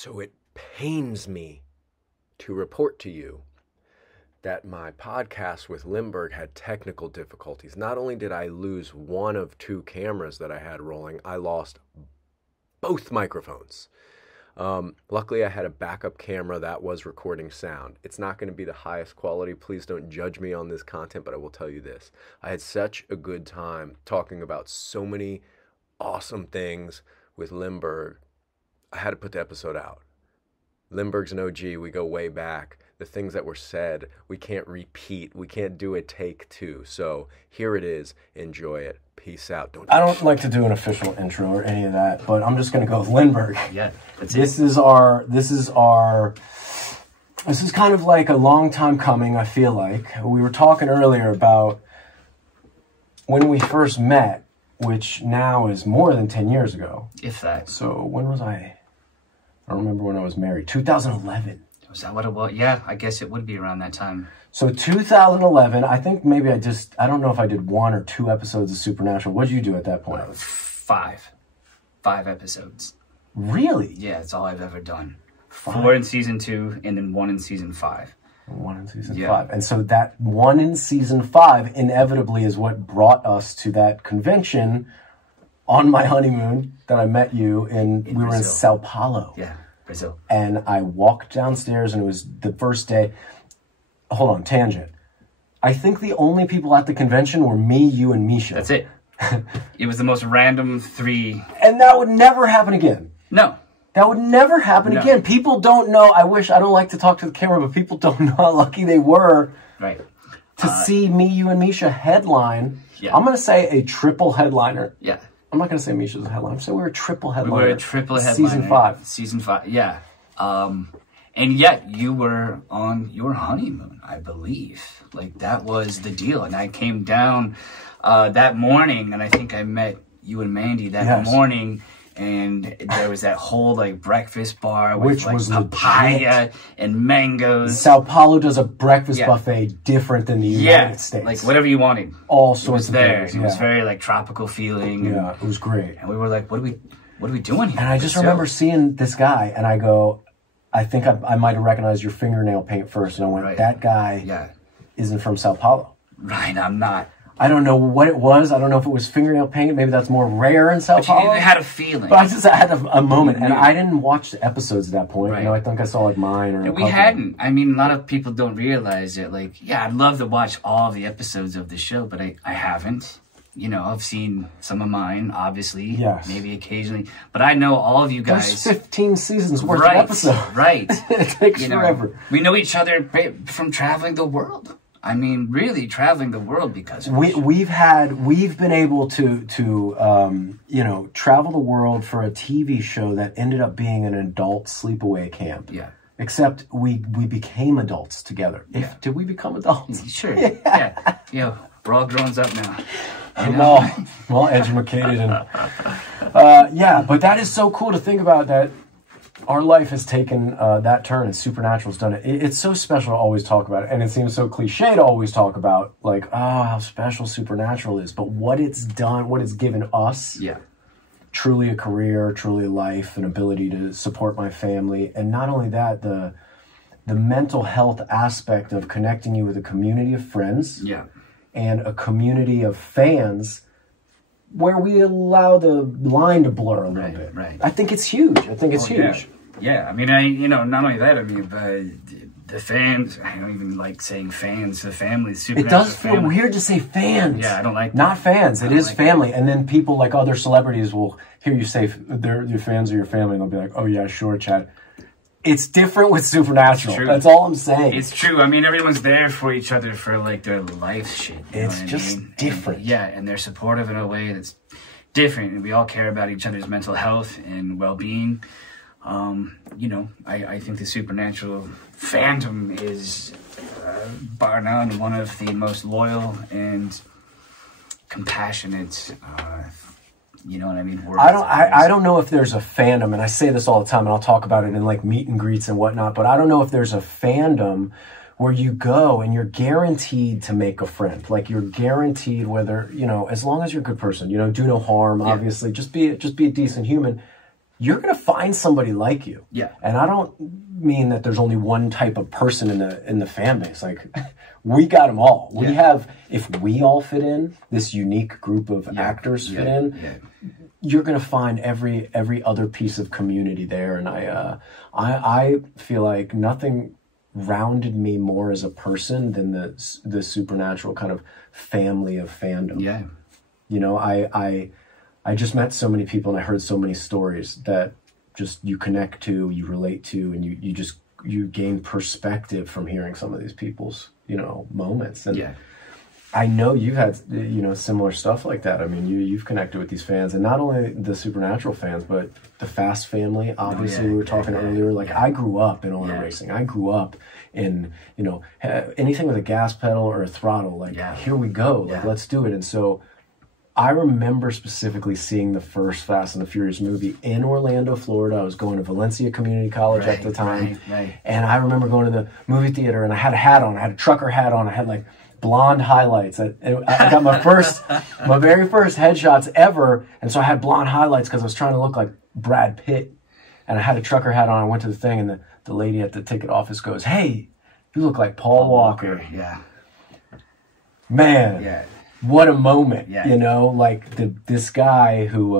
So it pains me to report to you that my podcast with Lindberg had technical difficulties. Not only did I lose one of two cameras that I had rolling, I lost both microphones. Luckily, I had a backup camera that was recording sound. It's not going to be the highest quality. Please don't judge me on this content, but I will tell you this. I had such a good time talking about so many awesome things with Lindberg. I had to put the episode out. Lindberg's an OG. We go way back. The things that were said, we can't repeat. We can't do a take two. So here it is. Enjoy it. Peace out. I don't like to do an official intro or any of that, but I'm just going to go with Lindberg. Yeah, this is kind of like a long time coming, I feel like. We were talking earlier about when we first met, which now is more than 10 years ago. If that. So when was I don't remember when I was married. 2011. Was that what it was? Yeah, I guess it would be around that time. So 2011, I think maybe I don't know if I did 1 or 2 episodes of Supernatural. What did you do at that point? 5 episodes. Really? Yeah, it's all I've ever done. 5? 4 in season 2 and then 1 in season 5. 1 in season 5. And so that 1 in season 5 inevitably is what brought us to that convention on my honeymoon that I met you in we were in Sao Paulo. Yeah, Brazil. And I walked downstairs and it was the first day. Hold on, tangent. I think the only people at the convention were me, you, and Misha. That's it. It was the most random 3. And that would never happen again. No. That would never happen again. People don't know. I don't like to talk to the camera, but people don't know how lucky they were to see me, you, and Misha headline. Yeah. I'm going to say a triple headliner. Yeah. I'm not going to say Misha's a headliner. I'm saying we were a triple headliner. We were a triple headliner. Season 5. Season 5, yeah. And yet you were on your honeymoon, I believe. Like, that was the deal. And I came down that morning, and I think I met you and Mandy that morning. And there was that whole, like, breakfast bar with, like, papaya and mangoes. Sao Paulo does a breakfast buffet different than the United States. Like, whatever you wanted. All sorts of things. It was very, like, tropical feeling. Yeah, it was great. And we were like, what are we doing here? And I just remember seeing this guy, and I go, I think I might have recognized your fingernail paint first. And I went, that guy isn't from Sao Paulo. Right, I'm not. I don't know what it was. I don't know if it was fingernail paint. Maybe that's more rare in Sao Paulo. I had a feeling. But I just had a moment. And I didn't watch the episodes at that point. You know, I think I saw like mine or we hadn't. I mean, a lot of people don't realize it. Like, yeah, I'd love to watch all the episodes of the show, but I haven't. You know, I've seen some of mine, obviously. Yes. Maybe occasionally. But I know all of you guys. There's 15 seasons worth of episodes. Right. It takes forever. We know each other from traveling the world. I mean, really traveling the world because of we've been able to you know, travel the world for a TV show that ended up being an adult sleepaway camp. Yeah. Except we became adults together. Did we become adults? Sure. Yeah. Yeah. We're all grown up now. I'm all educated and yeah, but that is so cool to think about that. Our life has taken that turn, and Supernatural's done it. It's so special to always talk about it, and it seems so cliche to always talk about, like, oh, how special Supernatural is. But what it's done, what it's given us, truly a career, truly a life, an ability to support my family, and not only that, the mental health aspect of connecting you with a community of friends, and a community of fans, where we allow the line to blur a little bit. Right. I think it's huge. I think it's huge. Yeah. I mean, not only that, I mean, but the fans, I don't even like saying fans, the family, it does feel weird to say fans. Yeah, I don't like that. Not fans. It is family. And then people like other celebrities will hear you say your fans are your family, and they'll be like, oh yeah, sure, Chad. It's different with Supernatural. That's all I'm saying. It's true. I mean, everyone's there for each other for, like, their life shit. It's just different. And they're supportive in a way that's different. And we all care about each other's mental health and well-being. You know, I think the Supernatural fandom is, bar none, one of the most loyal and compassionate you know what I mean? I don't know if there's a fandom, and I say this all the time, and I'll talk about it in like meet and greets and whatnot, but I don't know if there's a fandom where you go and you're guaranteed to make a friend. Like, you're guaranteed, whether, you know, as long as you're a good person, you know, do no harm, obviously, just be a decent human. you're going to find somebody like you. Yeah. And I don't mean that there's only one type of person in the fan base. Like, we got them all. We have, if we all fit in, this unique group of actors fit in, you're going to find every other piece of community there. And I feel like nothing rounded me more as a person than the Supernatural kind of family of fandom. Yeah. You know, I just met so many people and I heard so many stories that just you connect to, you relate to, and you gain perspective from hearing some of these people's, you know, moments. And I know you've had, you know, similar stuff like that. I mean, you've connected with these fans, and not only the Supernatural fans, but the Fast family. Obviously, we were talking earlier. Like, I grew up in auto racing. I grew up in, you know, anything with a gas pedal or a throttle. Like, here we go. Like, let's do it. And so I remember specifically seeing the first Fast and the Furious movie in Orlando, Florida. I was going to Valencia Community College at the time. And I remember going to the movie theater, and I had a hat on. I had a trucker hat on. I had, like, blonde highlights. I got my very first headshots ever. And so I had blonde highlights because I was trying to look like Brad Pitt. And I had a trucker hat on. I went to the thing, and the lady at the ticket office goes, "Hey, you look like Paul Walker." Yeah. Man. Yeah. What a moment, you know, like this guy who,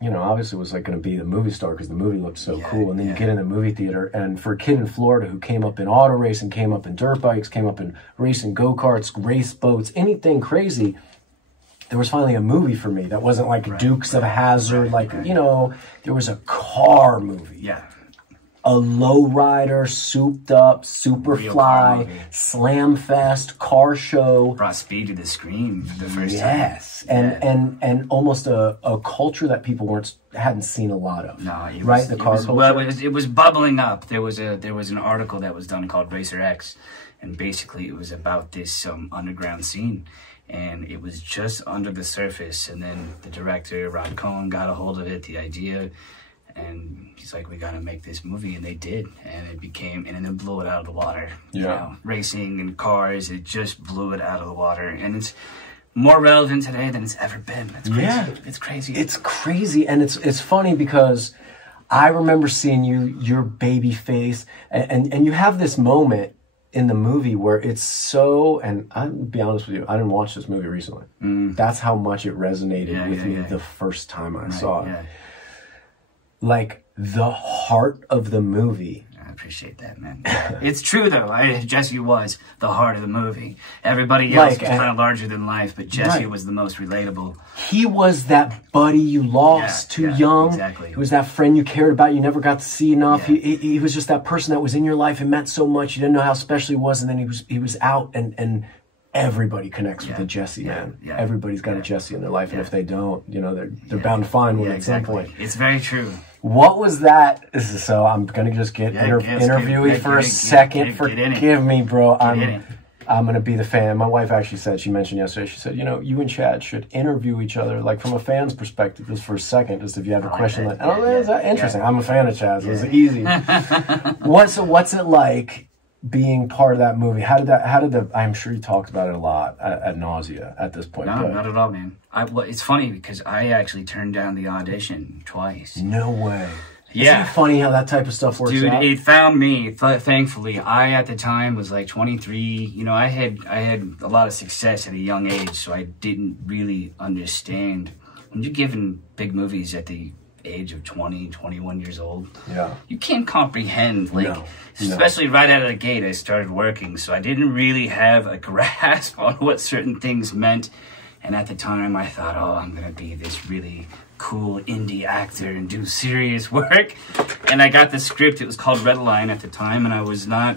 you know, obviously was like going to be the movie star because the movie looked so cool. And then you get in the movie theater, and for a kid in Florida who came up in auto racing, came up in dirt bikes, came up in racing go-karts, race boats, anything crazy, there was finally a movie for me that wasn't like Dukes of Hazzard, you know, there was a car movie. Yeah. A lowrider, souped up, Superfly, slam fest, car show. Brought speed to the screen for the first time. Yes, and almost a culture that people hadn't seen a lot of. No, it right, was, the car culture. Well, it was bubbling up. There was an article that was done called Racer X, and basically it was about this underground scene, and it was just under the surface. And then the director Cohen got a hold of it, the idea. And he's like, we got to make this movie. And they did. And it became, and then blew it out of the water. You know, racing and cars, it just blew it out of the water. And it's more relevant today than it's ever been. It's crazy. Yeah. It's crazy. It's crazy. And it's funny because I remember seeing your baby face. And you have this moment in the movie where it's so, and I'll be honest with you, I didn't watch this movie recently. That's how much it resonated with me the first time I saw it. Like, the heart of the movie. I appreciate that, man. It's true, though. Jesse was the heart of the movie. Everybody else was kind of larger than life, but Jesse was the most relatable. He was that buddy you lost too young. Exactly. He was that friend you cared about, you never got to see enough. He was just that person that was in your life and meant so much. You didn't know how special he was, and then he was out, and everybody connects with a Jesse, man. Everybody's got a Jesse in their life, and if they don't, you know, they're bound to find one at some point. It's very true. What was that? So I'm gonna just get interviewee for a second. Forgive me, bro. I'm gonna be the fan. My wife actually said, she mentioned yesterday, she said, you know, you and Chad should interview each other, like from a fan's perspective, just for a second, just if you have a question. Like, is that interesting? I'm a fan of Chad, so it's easy. What's it like being part of that movie? How did I'm sure you talked about it a lot at nausea at this point. No, not at all, man. Well, it's funny because I actually turned down the audition twice. No way. Yeah. Isn't it funny how that type of stuff works out? Dude, it found me, thankfully. I, at the time, was like 23. You know, I had a lot of success at a young age, so I didn't really understand. When you're given big movies at the age of 20, 21 years old, you can't comprehend, especially right out of the gate. I started working, so I didn't really have a grasp on what certain things meant. And at the time, I thought, oh, I'm going to be this really cool indie actor and do serious work. And I got the script. It was called Red Line at the time, and I was not...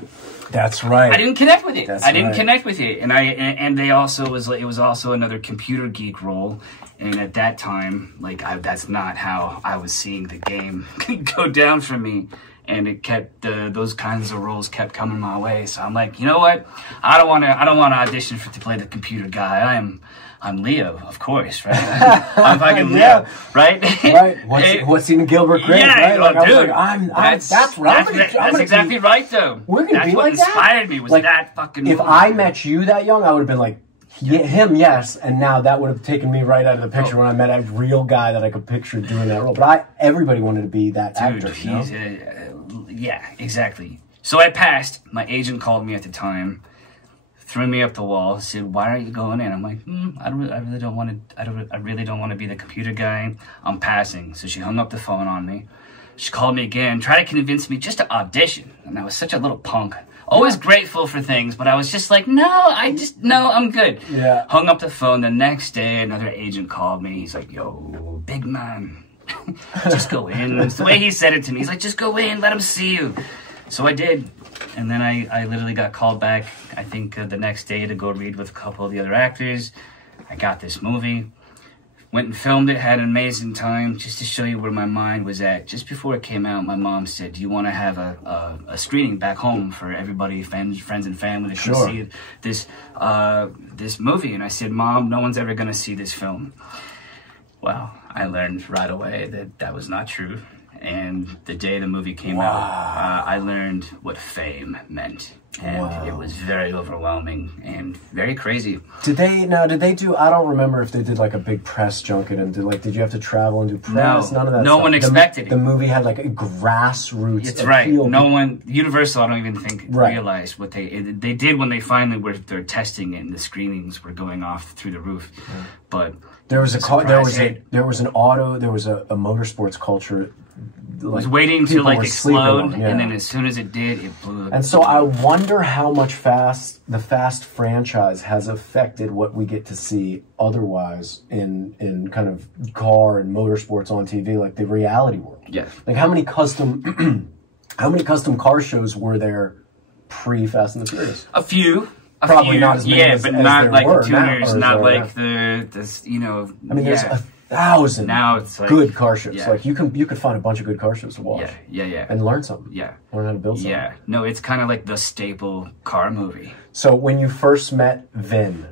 That's right. I didn't connect with it. I didn't connect with it. And they also it was also another computer geek role. And at that time, that's not how I was seeing the game go down for me. And it kept those kinds of roles kept coming my way. So I'm like, you know what? I don't want to audition to play the computer guy. I'm Leo, of course, right? I'm fucking Leo, right? Right. What's in Gilbert Grape, right? That's exactly right, though. We're gonna be like that. That's what inspired me was that fucking. If I met you that young, I would have been like, Yeah, him, yes. And now that would have taken me right out of the picture when I met a real guy that I could picture doing that role. But everybody wanted to be that actor. He's, yeah, exactly. So I passed. My agent called me at the time, threw me up the wall, said, "Why aren't you going in?" I'm like, I really don't want to. I really don't want to be the computer guy. I'm passing. So she hung up the phone on me. She called me again, tried to convince me just to audition, and I was such a little punk. Always grateful for things, but I was just like, no, I'm good. Yeah. Hung up the phone. The next day, another agent called me. He's like, "Yo, big man, just go in." It's the way he said it to me. He's like, "Just go in, let him see you." So I did. And then I literally got called back, I think, the next day to go read with a couple of the other actors. I got this movie. Went and filmed it, had an amazing time. Just to show you where my mind was at. Just before it came out, my mom said, "Do you want to have a screening back home for everybody, friends and family to come see this movie?" And I said, "Mom, no one's ever going to see this film." Well, I learned right away that that was not true. And the day the movie came out, I learned what fame meant. And it was very overwhelming and very crazy. Did they do, I don't remember if they did like a big press junket and did you have to travel and do press? No, none of that no stuff. one expected it. The movie had like a grassroots It's right. appeal. No one, Universal, I don't even think realized what they did when they finally they're testing it and the screenings were going off through the roof. Yeah. But there was a motorsports culture. It was waiting to like explode, and then as soon as it did, it blew. And so I wonder how much the Fast franchise has affected what we get to see otherwise in kind of car and motorsports on TV, like the reality world. Yeah. Like how many custom car shows were there pre Fast and the Furious? A few. Probably not as many as but as not there like were the tuners, now, not like the you know. I mean, there's 1,000 now it's like, good car shows. Yeah. Like you could find a bunch of good car shows to watch. Yeah. And learn something. Yeah. Learn how to build something. Yeah. No, it's kind of like the staple car movie. So when you first met Vin,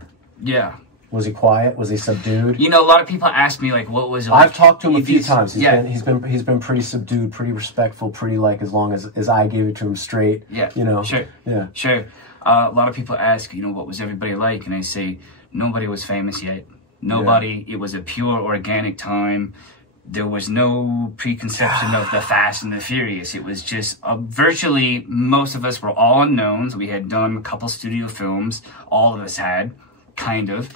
was he quiet? Was he subdued? You know, a lot of people ask me like, what was it like? like? I've talked to him a few times. He's been pretty subdued, pretty respectful, pretty like as long as I gave it to him straight. Yeah. You know. Sure. Yeah. Sure. A lot of people ask, you know, what was everybody like? And I say, nobody was famous yet. Nobody. It was a pure organic time. There was no preconception of the Fast and the Furious. It was just virtually most of us were all unknowns. We had done a couple studio films. All of us had, kind of.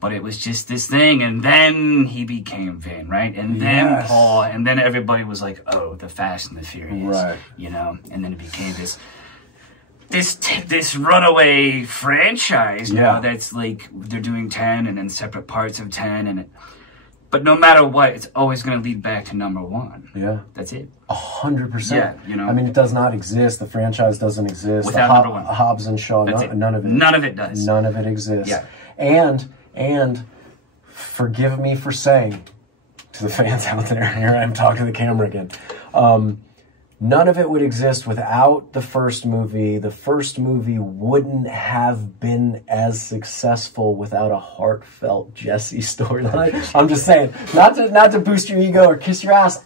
But it was just this thing. And then he became Vin, right? And then Paul. And then everybody was like, oh, the Fast and the Furious. Right. You know? And then it became this runaway franchise now that's like they're doing 10 and then separate parts of 10 but no matter what, it's always going to lead back to number one. Yeah, that's it. 100%. Yeah, you know. I mean, it does not exist. The franchise doesn't exist without number one. Hobbs and Shaw, none of it. None of it does. None of it exists. Yeah. And forgive me for saying to the fans out there, here I am talking to the camera again. None of it would exist without the first movie. The first movie wouldn't have been as successful without a heartfelt Jesse storyline. I'm just saying, not to boost your ego or kiss your ass.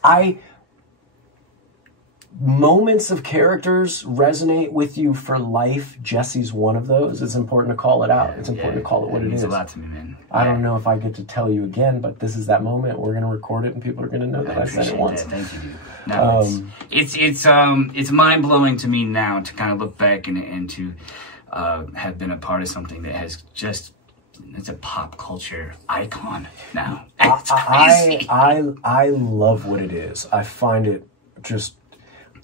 Moments of characters resonate with you for life. Jesse's one of those. It's important to call it out. It's important to call it what it is. It means a lot to me, man. I don't know if I get to tell you again, but this is that moment. We're going to record it, and people are going to know that I said it once. Thank you, dude. No, it's mind blowing to me now to kind of look back and to have been a part of something that has just it's a pop culture icon now. It's crazy. I love what it is. I find it just.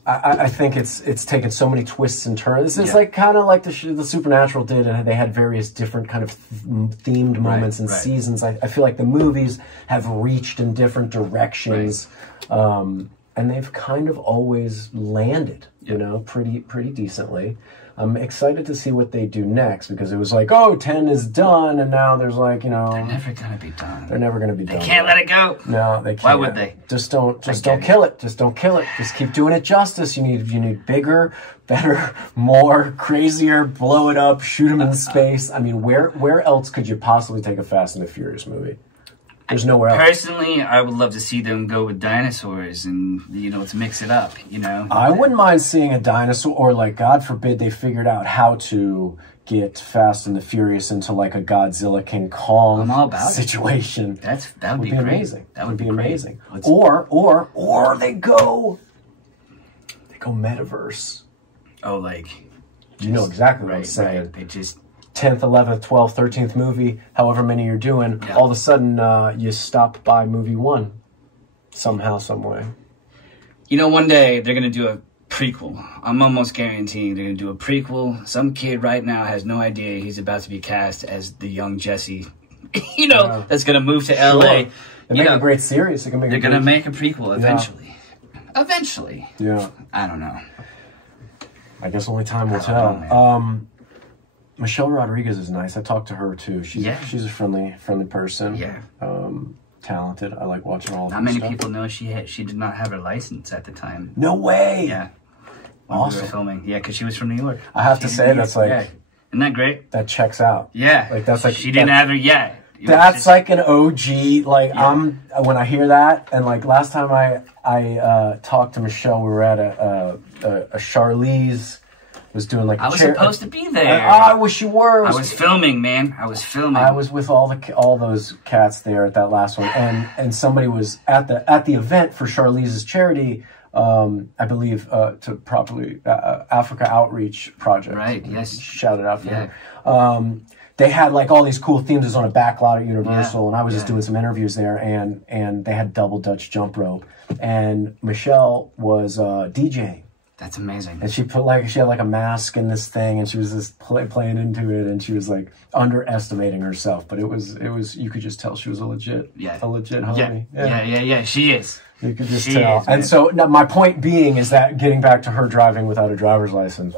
I think it's taken so many twists and turns. It's like kind of like the Supernatural did, and they had various different kind of themed moments and seasons. I feel like the movies have reached in different directions. And they've kind of always landed, you know, pretty decently. I'm excited to see what they do next because it was like, oh, 10 is done, and now there's like, you know, they're never gonna be done. They're never gonna be done. They can't let it go. No, they can't. Why would they? Just don't kill it. Just don't kill it. Just keep doing it justice. You need bigger, better, more, crazier. Blow it up. Shoot them in space. I mean, where else could you possibly take a Fast and the Furious movie? There's nowhere else. Personally, I would love to see them go with dinosaurs and, you know, to mix it up, you know. I wouldn't mind seeing a dinosaur, or like, God forbid, they figured out how to get Fast and the Furious into like a Godzilla King Kong situation. That would be great. Amazing. That would be amazing. Let's... Or they go metaverse. Oh, like, you know exactly what I'm saying. Right. They just 10th, 11th, 12th, 13th movie, however many you're doing, all of a sudden you stop by movie 1 somehow, some way. You know, one day they're going to do a prequel. I'm almost guaranteeing they're going to do a prequel. Some kid right now has no idea he's about to be cast as the young Jesse, you know, that's going to move to LA. They make a great series. They're going to make a prequel eventually. Yeah. Eventually. Yeah. I don't know. I guess only time will tell. Michelle Rodriguez is nice. I talked to her too. She's a friendly person. Yeah. Talented. I like watching all of her Not many stuff. people know she did not have her license at the time. No way. Yeah. When awesome. we were filming. Yeah, because she was from New York. I have to say that's like, isn't that great? That checks out. Yeah. Like that's like she didn't have her yet. That's like an OG. Like when I hear that, and like last time I talked to Michelle, we were at a Charlize. Was doing like I was supposed to be there. I wish you were. I was filming, man. I was filming. I was with all those cats there at that last one, and somebody was at the event for Charlize's charity. I believe to properly Africa Outreach Project. Right. Yes. Shout it out for her. They had like all these cool themes. It was on a back lot at Universal, and I was just doing some interviews there, and they had double Dutch jump rope, and Michelle was DJing. That's amazing. And she had like a mask in this thing, and she was just playing into it, and she was like underestimating herself, but it was you could just tell she was a legit homie. Yeah. She is. You could just tell. And so now my point being is that getting back to her driving without a driver's license.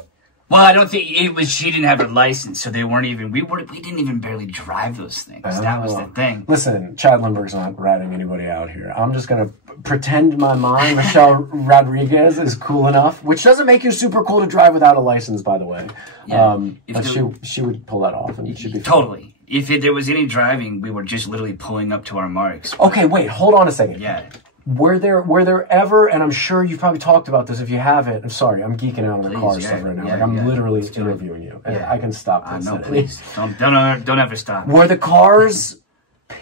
Well, I don't think it was. She didn't have a license, so they weren't even. We didn't even barely drive those things. That was the thing. Listen, Chad Lindberg's not ratting anybody out here. I'm just gonna pretend in my mind Michelle Rodriguez is cool enough, which doesn't make you super cool to drive without a license, by the way. Yeah, but she would pull that off, and it should be totally. If there was any driving, we were just literally pulling up to our marks. Okay, wait, hold on a second. Yeah. Were there ever, and I'm sure you've probably talked about this, if you haven't, I'm sorry, I'm geeking out on the car stuff right now. Like I'm literally interviewing you, and I can stop this. No, please. Don't ever stop. Were the cars,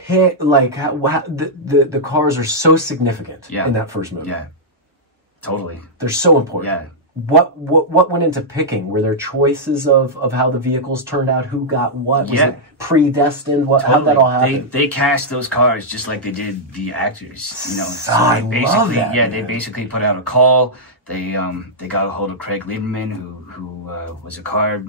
the cars are so significant in that first movie. Yeah, totally. They're so important. Yeah. What went into picking? Were there choices of how the vehicles turned out? Who got what? Was it predestined? How'd that all happen? They cast those cars just like they did the actors. You know, so I love that. Yeah, they basically put out a call. They got a hold of Craig Lieberman, who was a car.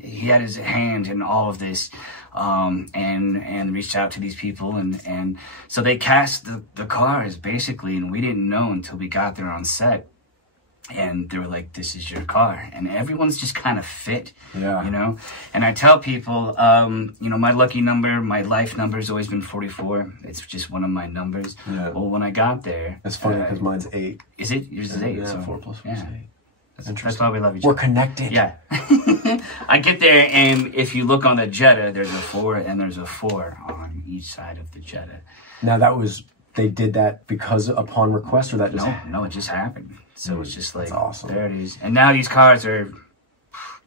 He had his hand in all of this, and reached out to these people, and so they cast the cars basically, and we didn't know until we got there on set. And they were like, this is your car. And everyone's just kind of fit, you know? And I tell people, you know, my lucky number, my life number has always been 44. It's just one of my numbers. Yeah. Well, when I got there... It's funny because mine's 8. Is it? Yours is 8. Yeah, so 4 plus 4 is 8. That's why we love each other. We're connected. Yeah. I get there, and if you look on the Jetta, there's a 4, and there's a 4 on each side of the Jetta. Now, that was... They did that because upon request, or that just... No, it just happened. So it's just like, awesome. There it is. And now these cars are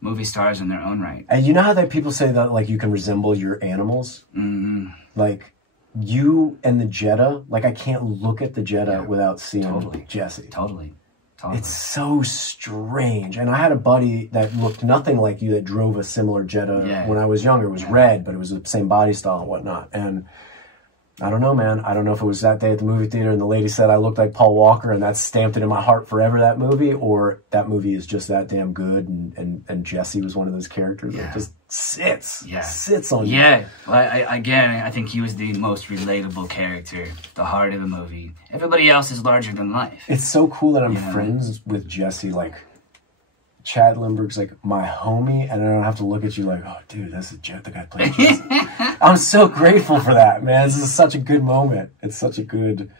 movie stars in their own right. And you know how that people say that, like, you can resemble your animals? Mm-hmm. Like, you and the Jetta, like, I can't look at the Jetta without seeing Jesse. Totally. It's so strange. And I had a buddy that looked nothing like you that drove a similar Jetta when I was younger. It was red, but it was the same body style and whatnot. And... I don't know, man. I don't know if it was that day at the movie theater and the lady said I looked like Paul Walker and that stamped it in my heart forever, that movie, or that movie is just that damn good and Jesse was one of those characters that just sits on you. Yeah. Well, I think he was the most relatable character, the heart of the movie. Everybody else is larger than life. It's so cool that I'm friends with Jesse, like, Chad Lindberg's like my homie, and I don't have to look at you like, oh, dude, that's the guy playing Jesse. I'm so grateful for that, man. This is such a good moment. It's such a good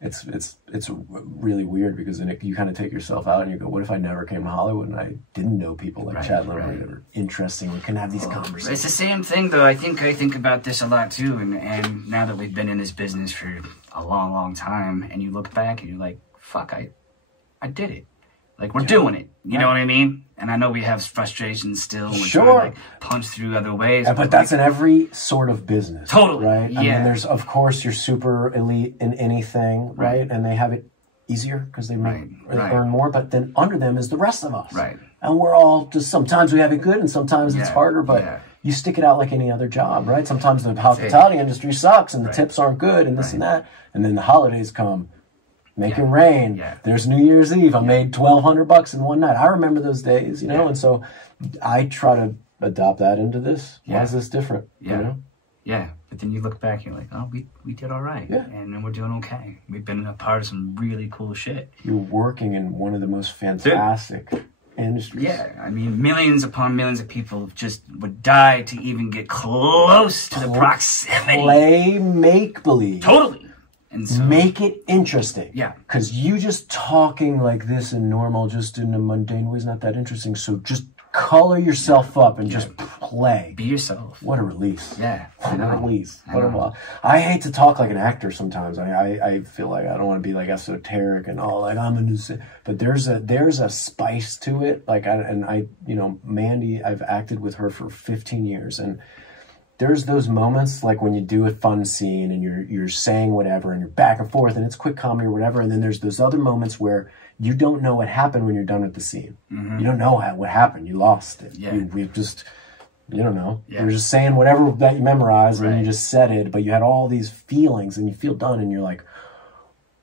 it's really weird because then you kind of take yourself out and you go, what if I never came to Hollywood and I didn't know people like Chad Lindberg that are interesting and can have these conversations? It's the same thing though. I think about this a lot too, and now that we've been in this business for a long time, and you look back and you're like, fuck, I did it. Like, we're doing it. You know what I mean? And I know we have frustrations still. We're trying to, like, punch through other ways. But that's in every sort of business. Totally. Right? Yeah. I mean, there's, of course, you're super elite in anything, right? And they have it easier because they earn more. But then under them is the rest of us. Right. And we're all just, sometimes we have it good and sometimes it's harder. But you stick it out like any other job, right? Sometimes the hospitality industry sucks and the tips aren't good and this and that. And then the holidays come. Make it rain. There's New Year's Eve. I made $1,200 in one night. I remember those days, you know, and so I try to adopt that into this. Why is this different? You know? Yeah. But then you look back and you're like, oh, we did all right. Yeah. And then we're doing okay. We've been a part of some really cool shit. You're working in one of the most fantastic industries. Yeah. I mean, millions upon millions of people just would die to even get close to the proximity. Play make-believe. Totally. And so, make it interesting. Yeah. Because you just talking like this in normal, just in a mundane way is not that interesting. So just color yourself up and just play. Be yourself. What a release. Yeah. What a release. I hate to talk like an actor sometimes. I feel like I don't want to be like esoteric and all like I'm a new, but there's a spice to it. Like you know, Mandy, I've acted with her for 15 years and there's those moments like when you do a fun scene and you're saying whatever and you're back and forth and it's quick comedy or whatever. And then there's those other moments where you don't know what happened when you're done with the scene. You don't know what happened. You lost it. Yeah. You don't know. You're just saying whatever that you memorized and you just said it, but you had all these feelings and you feel done and you're like,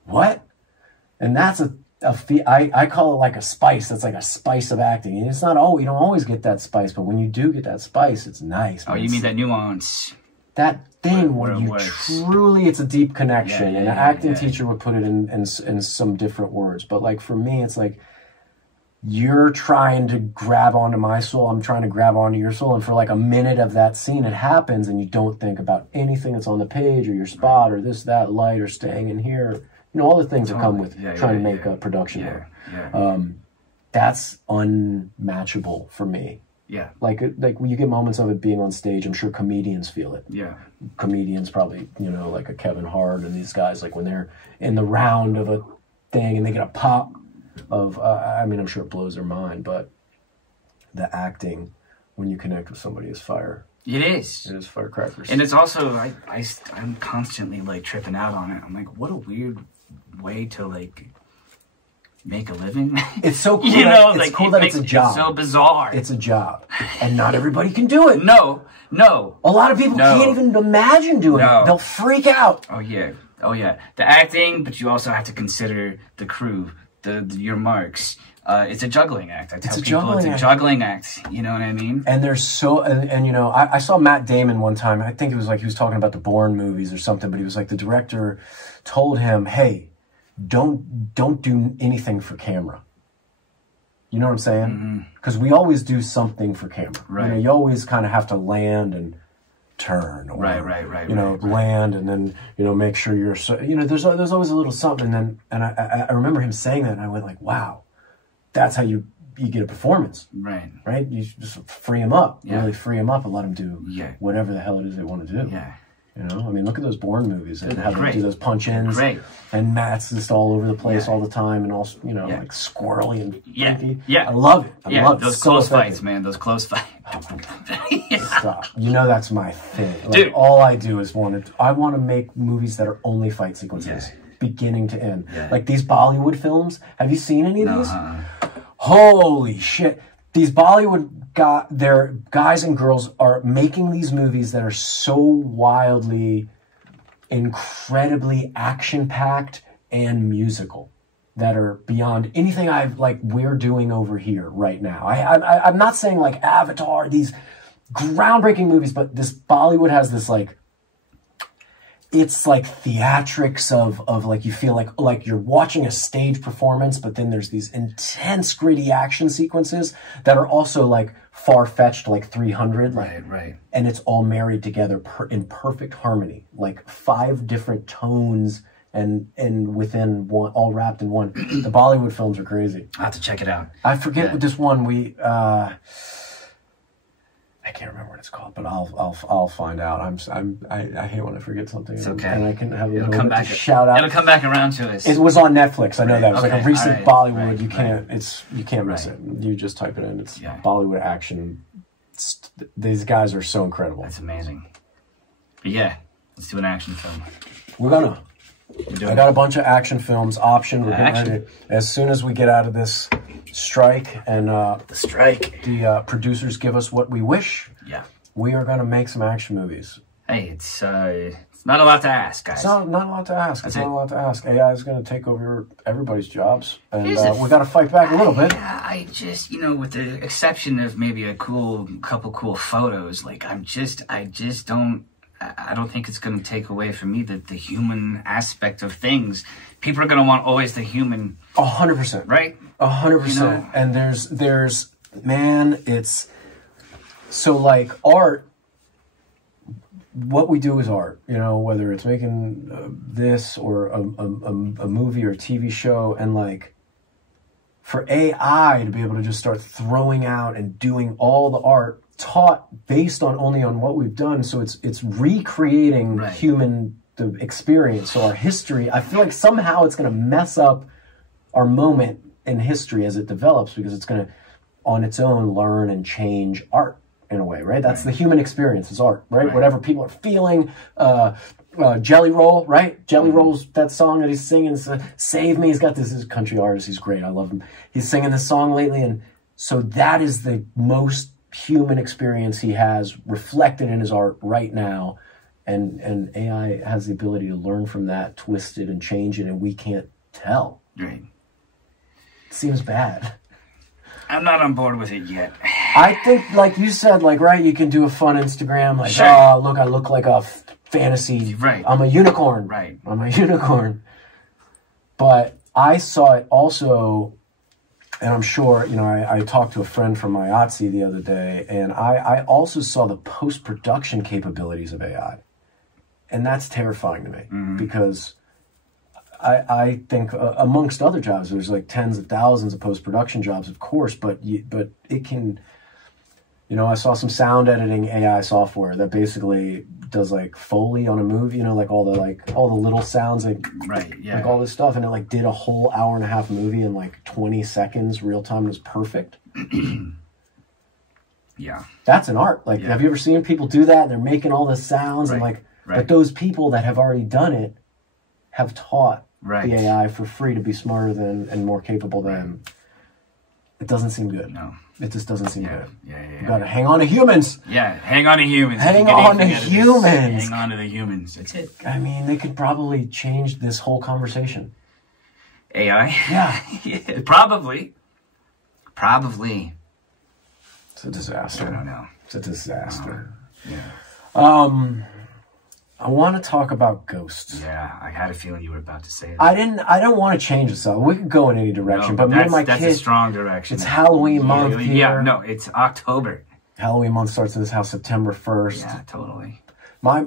what? And that's I call it like a spice. That's like a spice of acting. And it's not, you don't always get that spice, but when you do get that spice, it's nice. Oh, you mean that nuance? That thing where you truly, it's a deep connection. And an acting teacher would put it in some different words. But like for me, it's like you're trying to grab onto my soul. I'm trying to grab onto your soul. And for like a minute of that scene, it happens and you don't think about anything that's on the page or your spot or this, that, light or staying in here. You know, all the things that come with trying to make a production work. That's unmatchable for me. Yeah. Like you get moments of it being on stage. I'm sure comedians feel it. Yeah. Comedians probably, you know, like a Kevin Hart and these guys, like when they're in the round of a thing and they get a pop of, I mean, I'm sure it blows their mind, but the acting when you connect with somebody is fire. It is. It is firecrackers. And it's also, I'm constantly like tripping out on it. I'm like, what a weird way to like make a living. It's so cool. You know, it's cool that it's a job. It's so bizarre. It's a job, and not everybody can do it. No. A lot of people can't even imagine doing it. They'll freak out. Oh yeah. The acting, but you also have to consider the crew, your marks. It's a juggling act. I tell people it's a juggling act. You know what I mean? And there's and you know, I saw Matt Damon one time. I think it was like he was talking about the Bourne movies or something, but he was like, the director told him, hey, don't do anything for camera. You know what I'm saying? Because we always do something for camera. Right. You know, you always kind of have to land and turn. Or, right. You know, land and then, you know, make sure you're, you know, there's always a little something. And I remember him saying that and I went like, wow, that's how you get a performance. Right? You just free them up. Really free them up and let them do whatever the hell it is they want to do. Yeah. You know, I mean, look at those Bourne movies and how they do those punch-ins. And Matt's just all over the place all the time and also, you know, like squirrely and funky. I love it. I love those close fights, man. Those close fights. Stop. You know that's my thing. Like, dude. All I do is I want to make movies that are only fight sequences, beginning to end. Like these Bollywood films. Have you seen any of these? Holy shit. These Bollywood guys and girls are making these movies that are so wildly, incredibly action-packed and musical that are beyond anything we're doing over here right now. I'm not saying like Avatar, these groundbreaking movies, but this Bollywood has this like, it's like theatrics of like, you feel like you're watching a stage performance, but then there's these intense gritty action sequences that are also like far-fetched, like 300. Right. And it's all married together in perfect harmony, like 5 different tones and within one, all wrapped in one. The Bollywood films are crazy. I'll have to check it out. I forget what this one I can't remember what it's called, but I'll find out. I hate when I forget something. It's okay. And I can have a It'll little come bit back. To shout out. It'll come back around to us. It was on Netflix. I know that. It was like a recent Bollywood. Right, you can't. You can't miss it. You just type it in. It's Bollywood action. These guys are so incredible. That's amazing. But yeah, let's do an action film. We're gonna. I got a bunch of action films optioned. We're getting ready. As soon as we get out of this strike and the producers give us what we wish. Yeah, we are gonna make some action movies. Hey, it's not a lot to ask, guys. It's not a lot to ask. It's not a lot to ask. AI is gonna take over everybody's jobs, and we got to fight back a little bit. I just, with the exception of maybe a couple cool photos, like I don't think it's going to take away from me the human aspect of things. People are going to want always the human. 100%. Right? 100%. And there's, man, it's, so like art, what we do is art, whether it's making this or a movie or a TV show, and like for AI to be able to just start throwing out and doing all the art taught based only on what we've done, so it's recreating the experience. So our history, I feel like somehow it's going to mess up our moment in history as it develops, because it's going to on its own learn and change art in a way, right? That's the human experience is art, right? Whatever people are feeling. Jelly Roll, right? Jelly Roll's that song that he's singing, Save Me. He's got this country artist. He's great. I love him. He's singing this song lately, and so that is the most human experience he has reflected in his art right now, and AI has the ability to learn from that, twist it and change it, and we can't tell. Right. It seems bad. I'm not on board with it yet. I think, like you said, you can do a fun Instagram, oh, look, I look like a fantasy, I'm a unicorn. Right. I'm a unicorn. But I saw it also. And I'm sure, I talked to a friend from my IATSE the other day, and I also saw the post-production capabilities of AI. And that's terrifying to me, because I think amongst other jobs, there's like tens of thousands of post-production jobs, of course, but it can, I saw some sound editing AI software that basically does like Foley on a movie, like all the little sounds, like all this stuff, and it did a whole hour-and-a-half movie in like 20 seconds, real time. It was perfect. Yeah, that's an art. Have you ever seen people do that? And they're making all the sounds, and but those people that have already done it have taught the AI for free to be smarter than and more capable than. It doesn't seem good. No. It just doesn't seem good. You gotta hang on to humans. Yeah, hang on to humans. Hang on to humans. Hang on to the humans. That's it. I mean, they could probably change this whole conversation. AI? Yeah. Probably. Probably. It's a disaster. I don't know. It's a disaster. I want to talk about ghosts. Yeah, I had a feeling you were about to say that. I don't want to change this up. We could go in any direction, but me and my kids... That's a strong direction. It's Halloween month here. Yeah, no, it's October. Halloween month starts in this house September 1st. Yeah, totally. My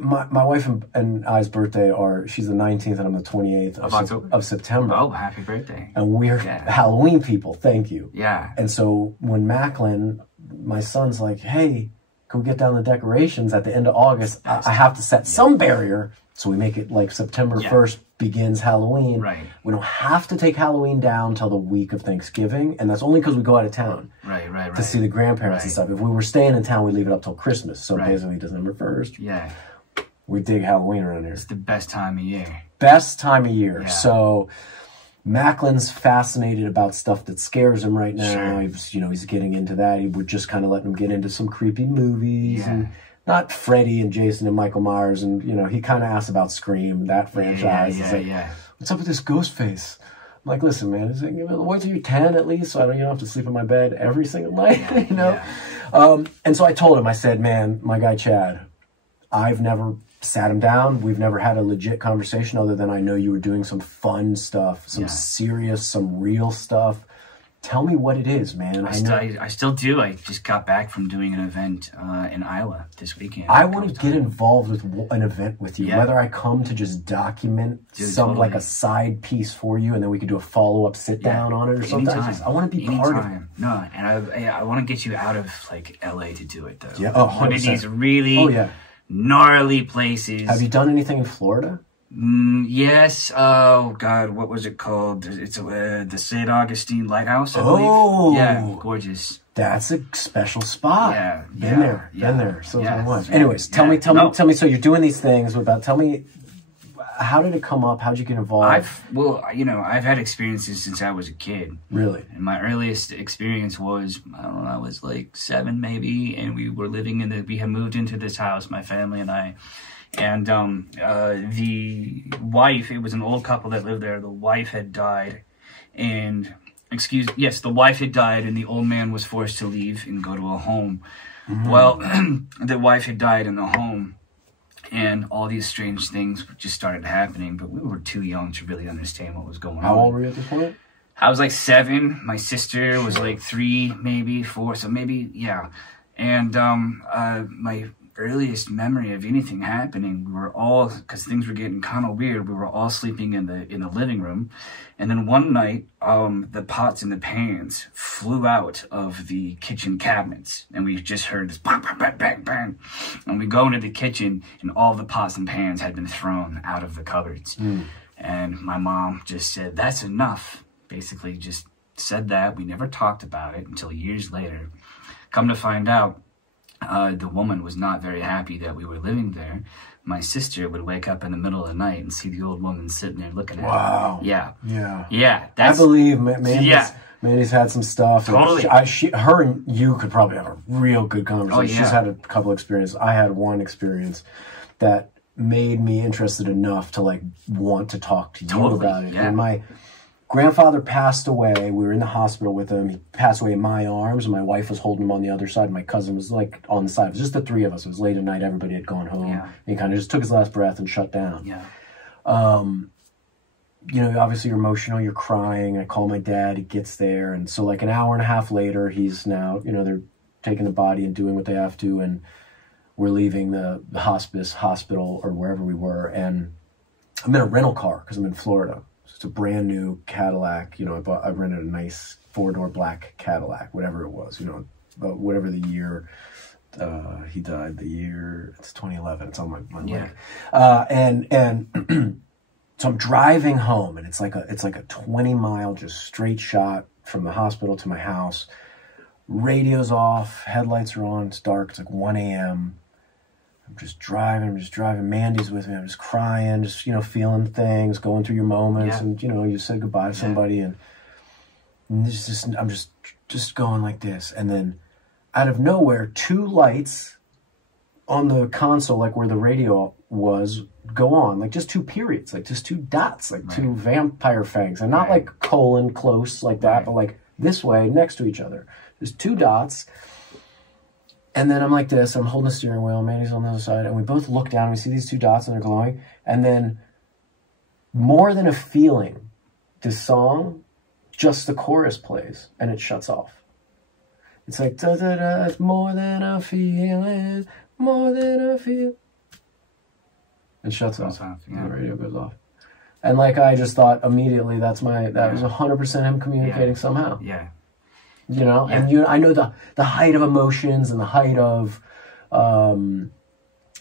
wife and I's birthday she's the 19th and I'm the 28th of September. Oh, happy birthday. And we're Halloween people, thank you. Yeah. And so when Macklin, my son's like, hey, can we get down the decorations at the end of August? I have to set some barrier, so we make it like September 1st begins Halloween. Right. We don't have to take Halloween down till the week of Thanksgiving, and that's only because we go out of town. Right. To see the grandparents and stuff. If we were staying in town, we leave it up till Christmas, so basically December 1st. Yeah. We dig Halloween around here. It's the best time of year. Best time of year. Yeah. So Macklin's fascinated about stuff that scares him right now. Sure. He's getting into that. He would just kind of let him get into some creepy movies and not Freddy and Jason and Michael Myers. And, he kind of asked about Scream, that franchise. What's up with this ghost face? I'm like, listen, man, wait till you're 10 at least, so you don't have to sleep in my bed every single night, And so I told him, I said, man, my guy Chad, I've never sat him down. We've never had a legit conversation other than I know you were doing some fun stuff, some serious, some real stuff. Tell me what it is, man. I still do. I just got back from doing an event in Iowa this weekend. I want to get involved with an event with you, whether I come to just document like a side piece for you, and then we could do a follow-up sit-down on it or something. I want to be part of it. No, and I want to get you out of like LA to do it, though. Yeah, 100%. One of these really gnarly places. Have you done anything in Florida? Yes. Oh God, what was it called? It's the St. Augustine Lighthouse, I believe. Yeah, gorgeous. That's a special spot. Yeah, been there. So much. Anyways, tell me. So you're doing these things. Tell me, how did it come up? How'd you get involved? I've had experiences since I was a kid. Really? And my earliest experience was, I don't know, I was like 7 maybe, and we were living we had moved into this house, my family and I. And the wife, it was an old couple that lived there. The wife had died, and the wife had died, and the old man was forced to leave and go to a home. Mm-hmm. Well, the wife had died in the home, and all these strange things just started happening. But we were too young to really understand what was going on. How old were you at this point? I was like 7. My sister was like 3, maybe 4. So maybe, yeah. And my earliest memory of anything happening, we were all, because things were getting kind of weird, we were all sleeping in the living room, and then one night the pots and the pans flew out of the kitchen cabinets, and we just heard this bang, bang, bang, bang, bang, and we go into the kitchen, and all the pots and pans had been thrown out of the cupboards. And my mom just said, "That's enough." Basically just said that. We never talked about it until years later. Come to find out, the woman was not very happy that we were living there. My sister would wake up in the middle of the night and see the old woman sitting there looking at her. Wow. Yeah. I believe Mandy's had some stuff. Totally. Her and you could probably have a real good conversation. Oh, yeah. She's had a couple experiences. I had one experience that made me interested enough to like want to talk to you about it. Yeah. And my grandfather passed away. We were in the hospital with him. He passed away in my arms, and my wife was holding him on the other side. My cousin was like on the side. It was just the 3 of us. It was late at night. Everybody had gone home. Yeah. And he kind of just took his last breath and shut down. Yeah. Obviously you're emotional. You're crying. I call my dad. He gets there. And so like an hour and a half later, he's now, they're taking the body and doing what they have to. And we're leaving the hospital, or wherever we were. And I'm in a rental car because I'm in Florida. It's a brand new Cadillac. I rented a nice 4-door black Cadillac, whatever it was, but whatever the year he died, it's 2011. It's on my leg. And so I'm driving home, and it's like a 20-mile just straight shot from the hospital to my house. Radio's off, headlights are on, it's dark, it's like 1 a.m. I'm just driving. Mandy's with me. I'm just crying, just, feeling things, going through your moments. And, you said goodbye to somebody, and it's just, I'm just going like this. And then out of nowhere, 2 lights on the console, like where the radio was, go on, like just 2 periods, like just 2 dots, like 2 vampire fangs. And not like Cohen close like that, but like this way next to each other. Just 2 dots. And then I'm like this, I'm holding the steering wheel, Mandy's on the other side, and we both look down, and we see these 2 dots, and they're glowing. And then, more than a feeling, this song, just the chorus plays, and it shuts off. It's like, da-da-da, it's more than a feeling, more than a feel. It shuts off, and the radio goes off. And like, I just thought immediately, that was 100% him communicating somehow. Yeah. And I know the height of emotions and the height of, I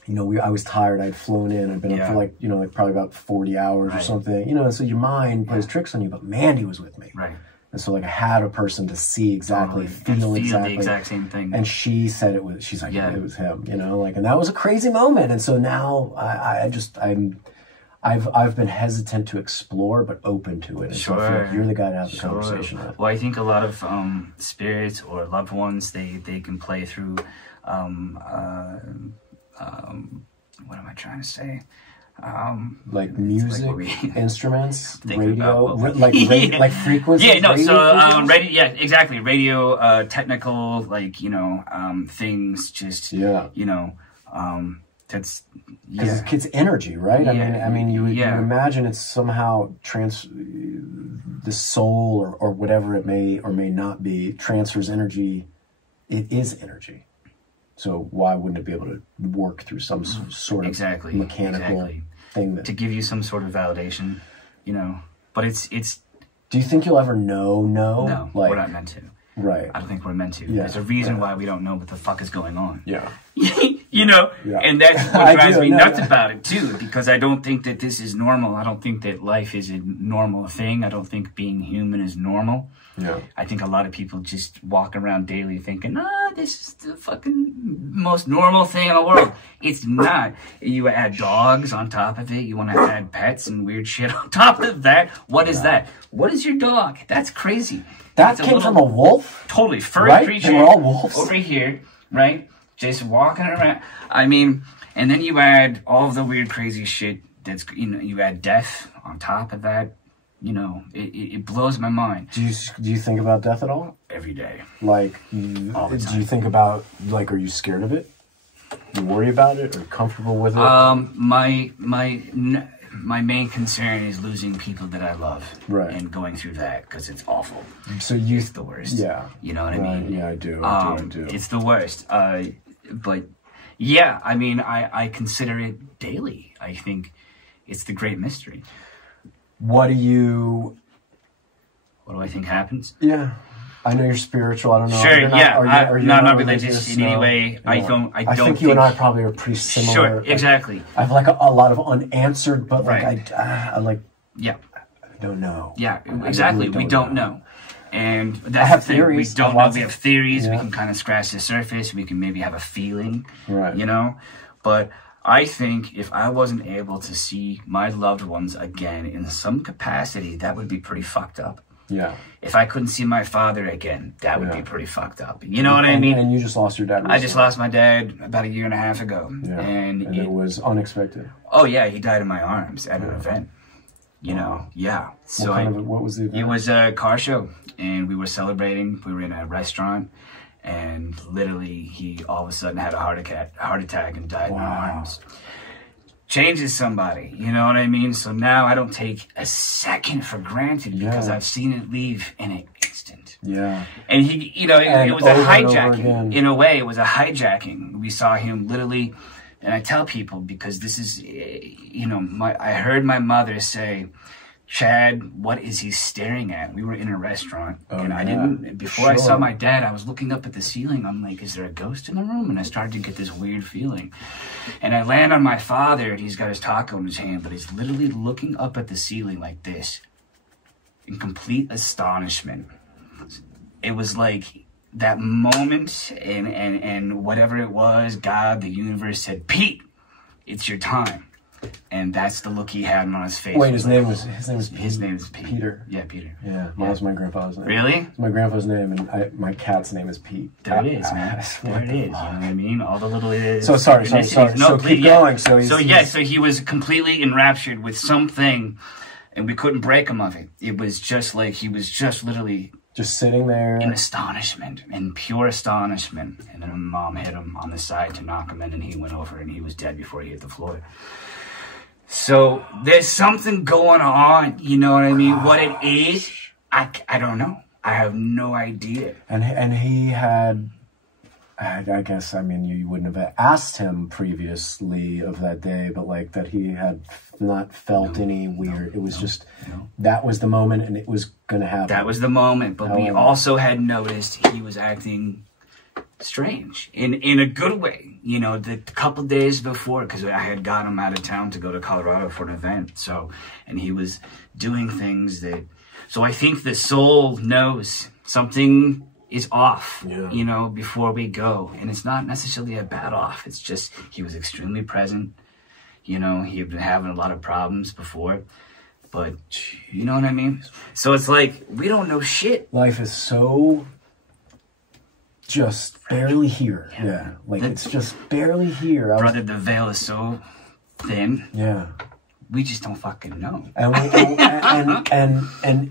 was tired. I'd flown in. I'd been up for probably about 40 hours or something, and so your mind plays tricks on you, but Mandy was with me. Right. And so like I had a person to see exactly, feel exactly. the exact same thing. And she said it was him, and that was a crazy moment. And so now I've been hesitant to explore, but open to it. And so I feel like you're the guy to have the conversation with. Well, I think a lot of spirits or loved ones, they can play through, what am I trying to say? Like music, instruments, radio, like frequency. Yeah, no. So radio. Yeah, exactly. Radio, technical, things. Just that's because it's energy, right? Yeah, I mean, you imagine it's somehow the soul or whatever it may or may not be transfers energy, it is energy. So why wouldn't it be able to work through some sort of mechanical thing to give you some sort of validation, you know? But it's. Do you think you'll ever know? No, like, we're not meant to. Right. I don't think we're meant to. Yeah. There's a reason why we don't know what the fuck is going on. Yeah. You know? Yeah. And that's what drives me nuts about it, too, because I don't think that this is normal. I don't think that life is a normal thing. I don't think being human is normal. Yeah. I think a lot of people just walk around daily thinking, this is the fucking most normal thing in the world. It's not. You add dogs on top of it. You want to add pets and weird shit on top of that. What is that? What is your dog? That's crazy. That came from a wolf? Totally. Furry creature. They were all wolves. Over here, right? Just walking around. I mean, and then you add all of the weird, crazy shit that's, you know, you add death on top of that. You know, it blows my mind. Do you think about death at all? Every day. Like, All the time. Do you think about, like, are you scared of it? You worry about it or comfortable with it? My main concern is losing people that I love. Right. And going through that, because it's awful. So it's the worst. Yeah. You know what I mean? Yeah, I do. It's the worst. But, yeah, I mean, I consider it daily. I think it's the great mystery. What do I think happens? Yeah. I know you're spiritual. I don't know. Sure, yeah. Are you not religious in any way. No. I don't I think you and I probably are pretty similar. Sure, exactly. I have like a lot of unanswered, but like Right. I like. Yeah. I don't know. Yeah, exactly. Really we don't know. And I that's have the thing. theories. We don't know. We have theories. Yeah. We can kind of scratch the surface. We can maybe have a feeling, Right. you know? But I think if I wasn't able to see my loved ones again in some capacity, that would be pretty fucked up. Yeah. If I couldn't see my father again, that would be pretty fucked up. You know what I mean? And you just lost your dad recently. I just lost my dad about 1.5 years ago. Yeah. And it was unexpected. Oh, yeah, he died in my arms at an event. You know, yeah. So what was the event? It was a car show, and we were celebrating. We were in a restaurant, and literally, he all of a sudden had a heart attack and died in my arms. Changes somebody, you know what I mean? So now I don't take a second for granted because I've seen it leave in an instant. Yeah. And he, you know, it was a hijacking. In a way, it was a hijacking. We saw him literally, and I tell people because this is, you know, I heard my mother say, Chad, what is he staring at? We were in a restaurant, and I didn't, before I saw my dad, I was looking up at the ceiling. I'm like, is there a ghost in the room? And I started to get this weird feeling. And I land on my father, and he's got his taco in his hand, but he's literally looking up at the ceiling like this, in complete astonishment. It was like that moment, and whatever it was, God, the universe said, Pete, it's your time. And that's the look he had on his face. Wait, his name was Pete. His name is Pete. Peter. Yeah, Peter. Yeah, that was my grandpa's name. Really? It's my grandpa's name, and my cat's name is Pete. There it is, man. There it is. You know what I mean? All the little So sorry. No, So keep going. So he was completely enraptured with something, and we couldn't break him of it. It was just like he was just literally just sitting there in astonishment, in pure astonishment. And then my mom hit him on the side to knock him in, and he went over, and he was dead before he hit the floor. So there's something going on, you know what I mean? What it is, I don't know. I have no idea. And he had, I guess, I mean, you wouldn't have asked him previously of that day, but like that he had not felt any weird. It was just, that was the moment, and it was going to happen. That was the moment, but we also had noticed he was acting strange in a good way, you know, the couple days before, because I had got him out of town to go to Colorado for an event. So, and he was doing things so I think the soul knows something is off, you know, before we go. And it's not necessarily a bad off. It's just, he was extremely present. You know, he had been having a lot of problems before, but you know what I mean? So it's like, we don't know shit. Life is so just barely here. Yeah. Like it's just barely here. Brother, the veil is so thin. Yeah. We just don't fucking know. And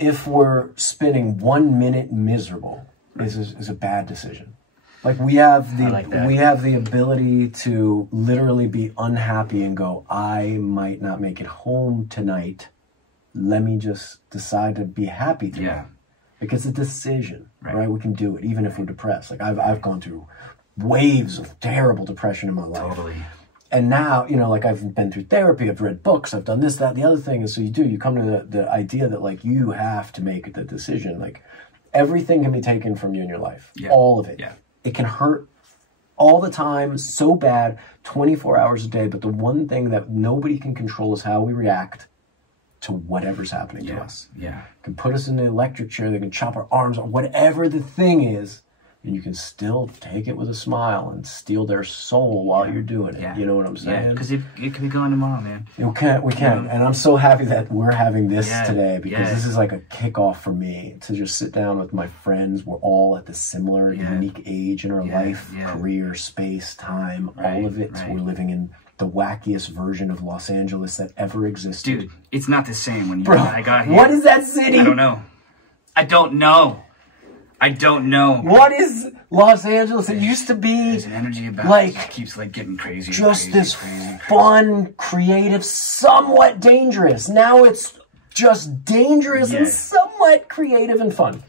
if we're spending 1 minute miserable is a bad decision. Like we have the ability to literally be unhappy and go, I might not make it home tonight let me just decide to be happy today. Yeah. Like, it's a decision, right? We can do it, even if we're depressed. Like, I've gone through waves of terrible depression in my life. Totally. And now, you know, like, I've been through therapy, I've read books, I've done this, that, the other thing. And so you come to the idea that, like, you have to make the decision. Like, everything can be taken from you in your life. Yeah. All of it. Yeah. It can hurt all the time, so bad, 24 hours a day. But the one thing that nobody can control is how we react to whatever's happening to us. Yeah. Can put us in the electric chair, they can chop our arms off, whatever the thing is. And you can still take it with a smile and steal their soul while you're doing it. Yeah. You know what I'm saying? Yeah, because it can be gone tomorrow, man. We can. And I'm so happy that we're having this today, because this is like a kickoff for me to just sit down with my friends. We're all at the similar, unique age in our life, career, space, time, all of it. Right. We're living in the wackiest version of Los Angeles that ever existed. Dude, it's not the same when I got here. What is that city? I don't know. I don't know. What is Los Angeles? It used to be there's an energy about like it keeps like getting crazy. Just this fun, creative, somewhat dangerous. Now it's just dangerous and somewhat creative and fun.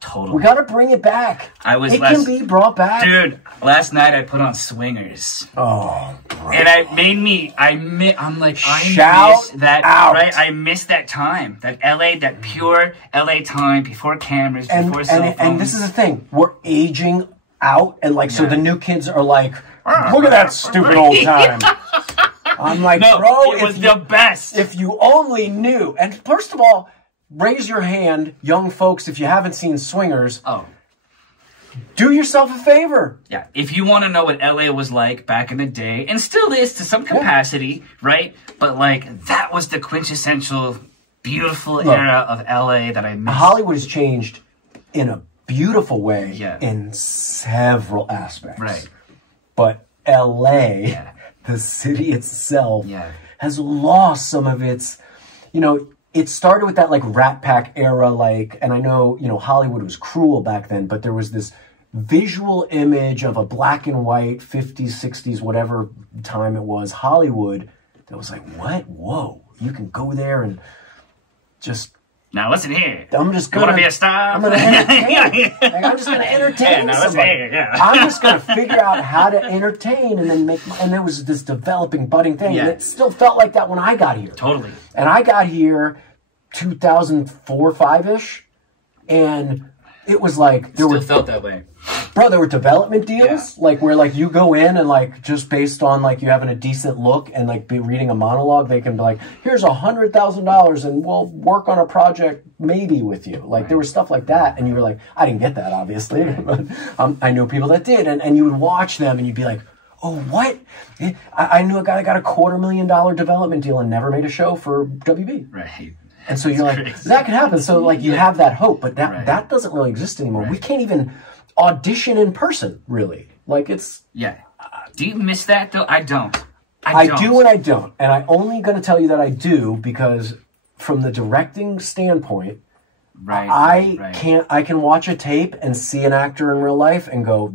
Totally. We gotta bring it back. It can be brought back. Dude, last night I put on Swingers. Oh, and I'm like, Shout miss that out. Right? I miss that time. That that pure LA time before cameras, before cell phones. And this is the thing. We're aging out, and like so the new kids are like, look at that stupid old time. I'm like, no, bro, it was the best. If you only knew. And first of all, raise your hand, young folks, if you haven't seen Swingers. Oh. Do yourself a favor. Yeah, if you want to know what LA was like back in the day, and still is to some capacity, right? But like, that was the quintessential beautiful era of LA that I miss. Hollywood has changed in a beautiful way in several aspects. Right. But LA, the city itself, has lost some of its, you know, it started with that like Rat Pack era, like, and I know, you know, Hollywood was cruel back then, but there was this visual image of a black and white 50s, 60s, whatever time it was, Hollywood, that was like, what? Whoa, you can go there and just... Now listen here. I'm just gonna be a star. I'm gonna entertain. Like, I'm just gonna entertain somebody. I'm just gonna figure out how to entertain and then make. And there was this developing, budding thing. And it still felt like that when I got here. Totally. And I got here 2004, 5-ish, and it was like there felt that way. Bro, there were development deals, like where like you go in and like just based on like you having a decent look and like be reading a monologue, they can be like, here's $100,000 and we'll work on a project maybe with you. Like there was stuff like that, and you were like, I didn't get that obviously, but I know people that did, and you would watch them and you'd be like, oh, what? I knew a guy that got a $250,000 development deal and never made a show for WB. Right. And so you're like, that could happen. So like you have that hope, but that doesn't really exist anymore. We can't even audition in person, really. Like it's... Yeah. Do you miss that, though? I don't. I do and I don't. And I'm only going to tell you that I do because from the directing standpoint, I can watch a tape and see an actor in real life and go,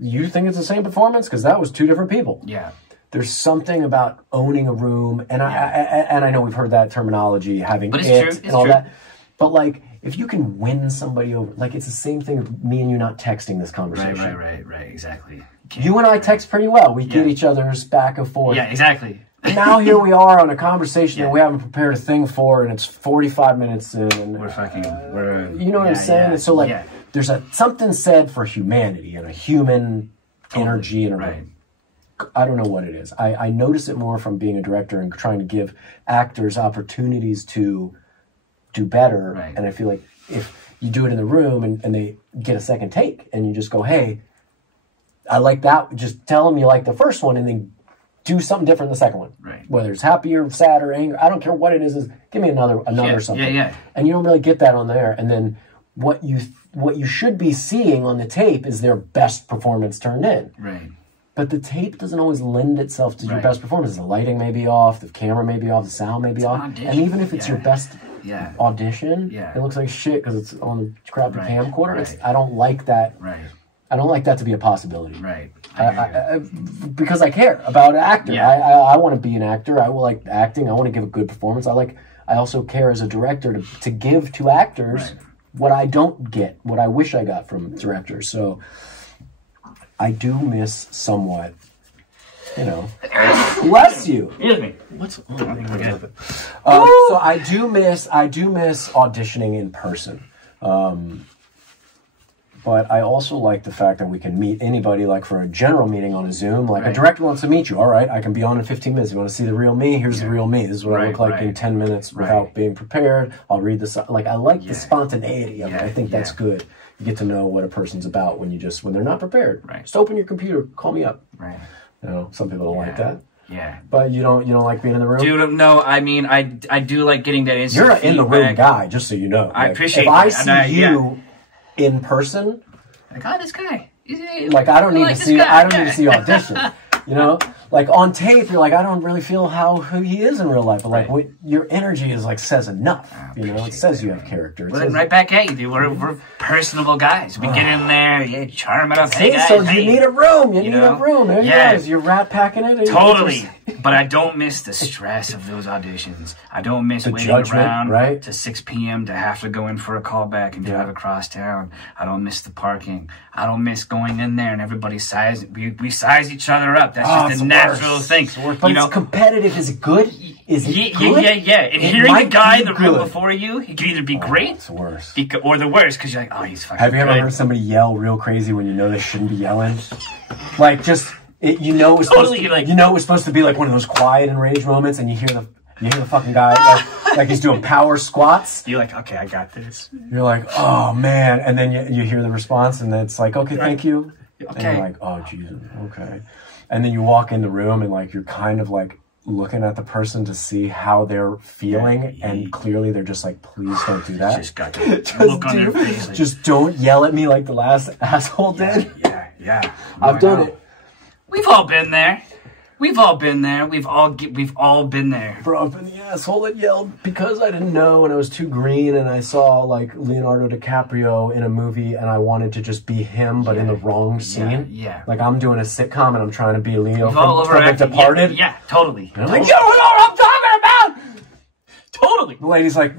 you think it's the same performance? Because that was two different people. Yeah. There's something about owning a room, and I know we've heard that terminology, having but and all that. But like, if you can win somebody over, like it's the same thing with me and you not texting this conversation. Right, exactly. You and I text pretty well. We get each other's back and forth. Yeah, exactly. Now here we are on a conversation that we haven't prepared a thing for, and it's 45 minutes in. And, you know what I'm saying? And so like, there's something said for humanity and a human energy in a room. I don't know what it is. I notice it more from being a director and trying to give actors opportunities to do better. Right. And I feel like if you do it in the room and they get a second take and you just go, hey, I like that. Just tell them you like the first one and then do something different in the second one. Right. Whether it's happy or sad or angry, I don't care what it is give me another something. Yeah. And you don't really get that on there. And then what you should be seeing on the tape is their best performance turned in. Right. But the tape doesn't always lend itself to your best performance. The lighting may be off, the camera may be off, the sound may be off. And even if it's your best audition, it looks like shit because it's on the crappy camcorder. I don't like that. Right. I don't like that to be a possibility. Right. Because I care about an actor. Yeah. I want to be an actor. I will like acting. I want to give a good performance. I also care as a director to give to actors what I don't get, what I wish I got from directors. So I do miss somewhat, you know. Bless you. Excuse me. What's on? So I do miss auditioning in person. But I also like the fact that we can meet anybody, like for a general meeting on a Zoom. Like a director wants to meet you. All right, I can be on in 15 minutes. You want to see the real me? Here's the real me. This is what I look like in 10 minutes without being prepared. I'll read this. Like I like the spontaneity of it. I think that's good. You get to know what a person's about when they're not prepared. Right. Just open your computer, call me up. Right. You know, some people don't like that. Yeah. But you don't like being in the room? Dude, no, I mean, I do like getting that instant You're an in the room guy, just so you know. I appreciate that. If that. I see you in person, like, oh, this guy. Like I don't need to see auditions. You know, like on tape, you're like, I don't really feel who he is in real life, but like your energy is like says enough. You know, it says you have character. Well, then right back at you, dude. We're personable guys. We get in there, charm it up. Hey guys, so you need a room. You need a room. There you go. You're rat packing it. Totally. But I don't miss the stress of those auditions. I don't miss waiting around to 6 p.m. to have to go in for a callback and drive across town. I don't miss the parking. I don't miss going in there and everybody we size each other up. That's just a natural thing. But it's competitive. Is it good? Is it good? Yeah. And hearing the guy in the room before you, he could either be great it's worse. or the worst, because you're like, oh, he's fucking Have you ever heard somebody yell real crazy when you know they shouldn't be yelling? Like just... you know it was supposed to be like one of those quiet enraged moments, and you hear the fucking guy like he's doing power squats. You're like, okay, I got this. You're like, oh man, and then you hear the response, and then it's like, okay, thank you. Okay. And you're like, oh Jesus, okay. And then you walk in the room, and like you're kind of like looking at the person to see how they're feeling, and clearly they're just like, please don't do that. Just got to look on their face. Like, just don't yell at me like the last asshole did. Yeah. I've done it. We've all been there. We've all been there. We've all been there. Bro, I've been the asshole that yelled because I didn't know and I was too green, and I saw like Leonardo DiCaprio in a movie and I wanted to just be him but in the wrong scene. Yeah. Like I'm doing a sitcom and I'm trying to be Leo from The Departed. Yeah, totally. And I'm like, you don't know what I'm talking about! Totally. The lady's like,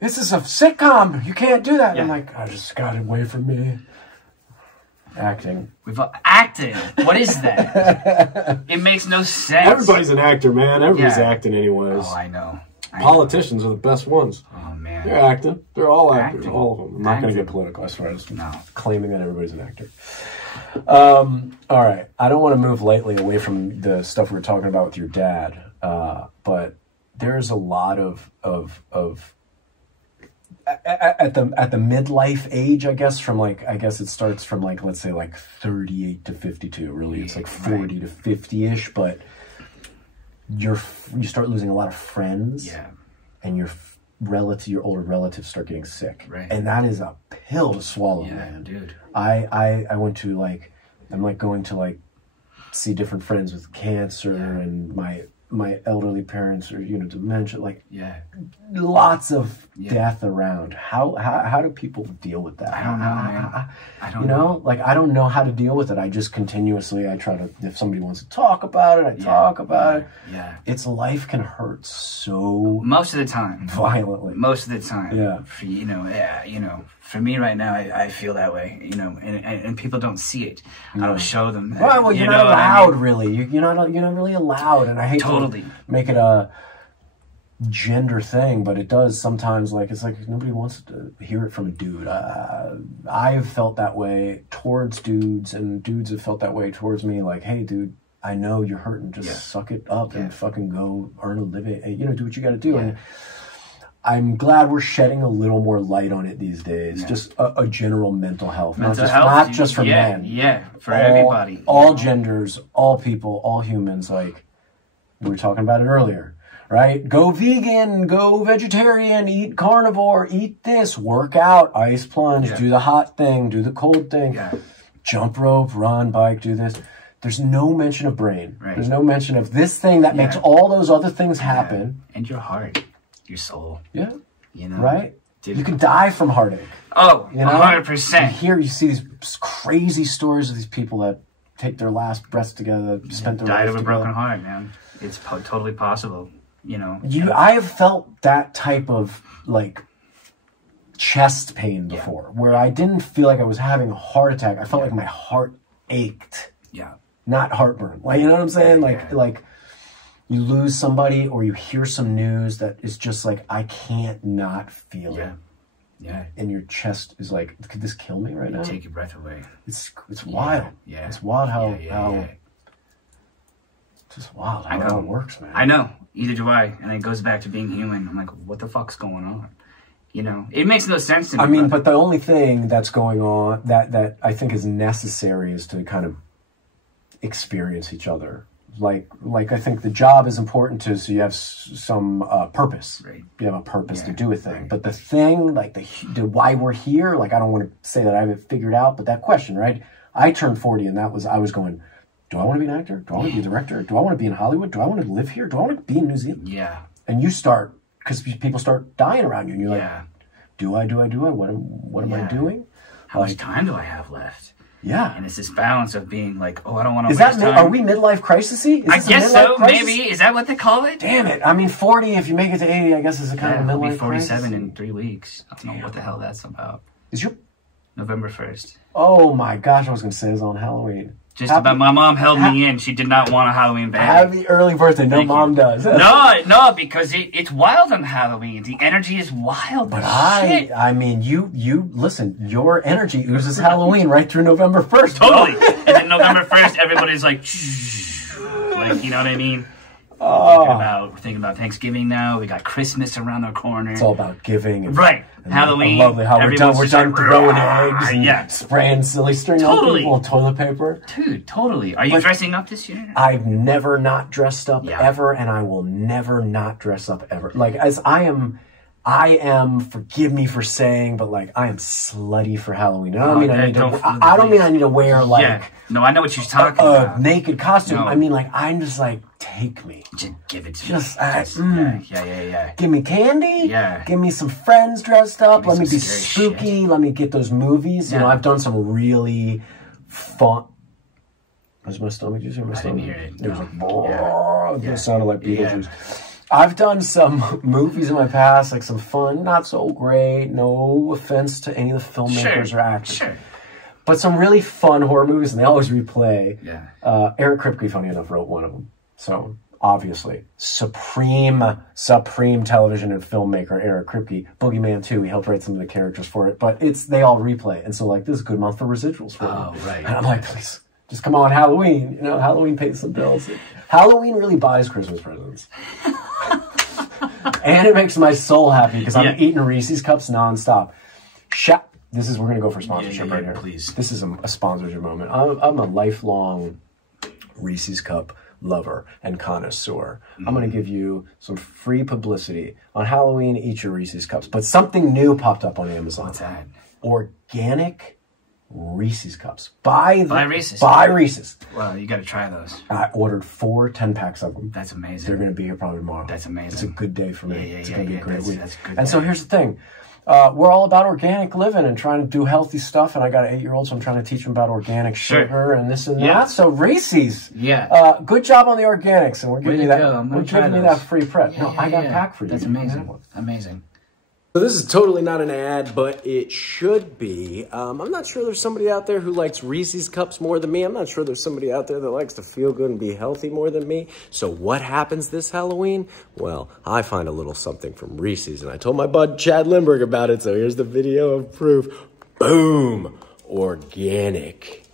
this is a sitcom. You can't do that. And I'm like, I just got it away from me. Acting. We've acted. What is that? It makes no sense. Everybody's an actor, man. Everybody's acting anyways. Oh, I know. Politicians are the best ones. Oh, man. They're acting. They're all actors. All of them. I'm not going to get political as far as claiming that everybody's an actor. All right. I don't want to move lightly away from the stuff we were talking about with your dad, but there's a lot of at the midlife age, I guess it starts from like, let's say like 38 to 52. Really, it's like 40 to 50-ish, but you start losing a lot of friends. Yeah. And your older relatives start getting sick. Right. And that is a pill to swallow, man. Dude. I went to I'm going to see different friends with cancer and my elderly parents are, dementia, lots of death around. How do people deal with that? I don't know, man. I don't know. I don't know how to deal with it. I just continuously, I try to, if somebody wants to talk about it, I talk about it. Yeah. Its life can hurt so most of the time. Violently. Most of the time. Yeah. For me right now, I feel that way, and people don't see it. I don't show them that. Well, you're not allowed, really. You're not really allowed, and I hate to make it a gender thing, but it does sometimes. It's like nobody wants to hear it from a dude. I've felt that way towards dudes, and dudes have felt that way towards me. Like, hey, dude, I know you're hurting. Just suck it up and fucking go earn a living. Do what you got to do. Yeah. And I'm glad we're shedding a little more light on it these days. Yeah. Just a general mental health. Not just for men. Yeah, for everybody. All genders, all people, all humans. Like, we were talking about it earlier, right? Go vegan, go vegetarian, eat carnivore, eat this, work out, ice plunge, do the hot thing, do the cold thing, jump rope, run, bike, do this. There's no mention of brain. Right. There's no mention of this thing that makes all those other things happen. And your heart. Your soul. Yeah. Right? Dude. You can die from heartache. Oh, You know? 100%. Here you see these crazy stories of these people that take their last breaths together, spent their Died life of a together. broken heart, man. It's totally possible, you know. I have felt that type of like chest pain before, where I didn't feel like I was having a heart attack. I felt like my heart ached, Yeah. not heartburn. Like, you know what I'm saying? Like you lose somebody or you hear some news that is just like, I can't not feel it. Yeah. And your chest is like, could this kill me right now? Take your breath away. It's wild. Yeah. It's wild how it's just wild I how know. it works, man. I know. Either do I. And it goes back to being human. I'm like, what the fuck's going on? You know, it makes no sense to me. I mean, but the only thing that's going on that I think is necessary is to kind of experience each other. Like I think the job is important too, so you have some purpose. Right. You have a purpose to do a thing. But the thing, like the why we're here, like I don't want to say that I have it figured out, but that question, right? I turned 40 and I was going, do I want to be an actor? Do I want to be a director? Do I want to be in Hollywood? Do I want to live here? Do I want to be in New Zealand? Yeah. And you start, because people start dying around you, and you're like, Yeah. do I? What am I doing? How much time do I have left? Yeah. And it's this balance of being like, oh, I don't want to Is waste that, time. are we midlife crisis-y? I guess so, maybe. Is that what they call it? Damn it. I mean, 40, if you make it to 80, I guess is a kind of a I'll midlife be 47 crisis. in 3 weeks. I don't know what the hell that's about. Is your... November 1st. Oh my gosh, I was going to say it was on Halloween. Just about, my mom held me in. She did not want a Halloween bag. Happy early birthday. No, Thank mom you. does. No, because it's wild on Halloween. The energy is wild. But shit. I mean, you listen, your energy oozes Halloween right through November 1st. Totally. And then November 1st, everybody's like, you know what I mean? We're thinking about Thanksgiving now. We got Christmas around the corner. It's all about giving. And, Right. and Halloween. I love how we're done like, throwing eggs and spraying silly string on Totally. people with toilet paper. Dude, totally. Are you dressing up this year? I've never not dressed up ever, and I will never not dress up ever. Like, as I am, forgive me for saying, but like, I am slutty for Halloween. I don't mean I need to wear like... No, I know what you're talking about. Naked costume. No. I mean, like, I'm just like, take me. Just give it to Just, me. Yeah. Give me candy. Yeah. Give me some friends dressed up. Let me be some scary spooky. Let me get those movies. You know, I've done some really fun... Was my stomach juice or my stomach? I didn't hear it. It was like, it sounded like Beetlejuice. Yeah. I've done some movies in my past, like some fun, not so great, no offense to any of the filmmakers or actors. Sure. But some really fun horror movies, and they always replay. Yeah. Eric Kripke, funny enough, wrote one of them. So, obviously, supreme television and filmmaker, Eric Kripke. Boogeyman 2, he helped write some of the characters for it. But they all replay. And so, like, this is a good month for residuals for me. Right. And I'm like, please, just come on, Halloween. You know, Halloween pays some bills. Halloween really buys Christmas presents. And it makes my soul happy because I'm eating Reese's Cups nonstop. We're going to go for sponsorship right here. Please. This is a sponsorship moment. I'm a lifelong Reese's Cup lover and connoisseur. I'm going to give you some free publicity. On Halloween, eat your Reese's Cups. But something new popped up on Amazon. What's that? Organic Reese's Cups. Buy Reese's. Buy Reese's. Well, you got to try those. I ordered 4 10-packs of them. That's amazing. They're going to be here probably tomorrow. That's amazing. It's a good day for me. It's going to be a great week. That's good. And so here's the thing. We're all about organic living and trying to do healthy stuff. And I got an 8-year-old, so I'm trying to teach him about organic sugar and this and that. So Reese's. Yeah. Good job on the organics. And we're giving you that. We're giving you that free prep. No, I got a pack for you. That's amazing. Amazing. So this is totally not an ad, but it should be. I'm not sure there's somebody out there who likes Reese's Cups more than me. I'm not sure there's somebody out there that likes to feel good and be healthy more than me. So what happens this Halloween? Well, I find a little something from Reese's, and I told my bud Chad Lindberg about it, so here's the video of proof. Boom! Organic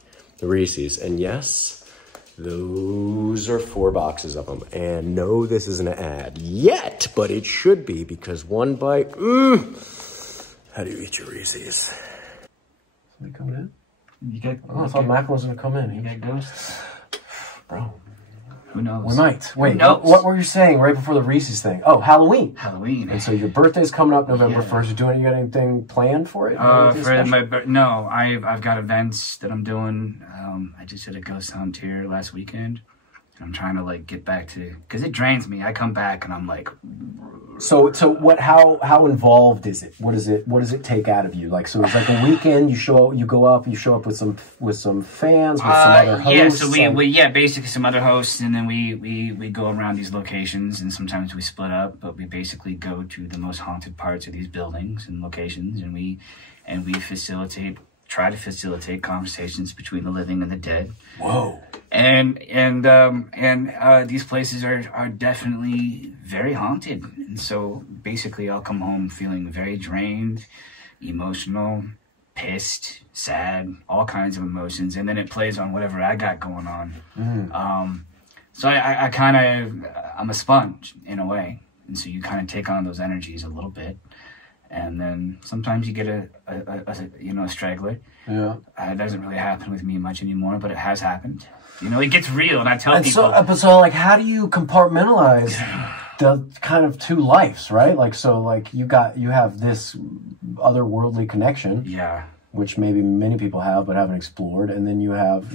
Reese's. And yes, those are 4 boxes of them. And no, this isn't an ad yet, but it should be because one bite, how do you eat your Reese's? Somebody coming in? You get, I thought Mac was going to come in. You get ghosts? Bro. Who knows? We might. Wait, what were you saying right before the Reese's thing? Oh, Halloween. Halloween. And so your birthday's coming up November 1st. You got anything planned for it? No, I've got events that I'm doing. I just did a ghost hunt here last weekend. I'm trying to like get back to, because it drains me. I come back and I'm like So what? How involved is it? What does it take out of you? Like, so it's like a weekend. You show up with some fans, with some other hosts. Yeah, so we basically some other hosts, and then we go around these locations, and sometimes we split up, but we basically go to the most haunted parts of these buildings and locations, and we try to facilitate conversations between the living and the dead. Whoa. And these places are definitely very haunted. And so basically I'll come home feeling very drained, emotional, pissed, sad, all kinds of emotions. And then it plays on whatever I got going on. So I'm a sponge in a way. And so you kind of take on those energies a little bit. And then sometimes you get a straggler. Yeah. It doesn't really happen with me much anymore, but it has happened. It gets real, and I tell people. So like, how do you compartmentalize the kind of two lives, right? Like, so like you have this otherworldly connection. Yeah. Which maybe many people have but haven't explored, and then you have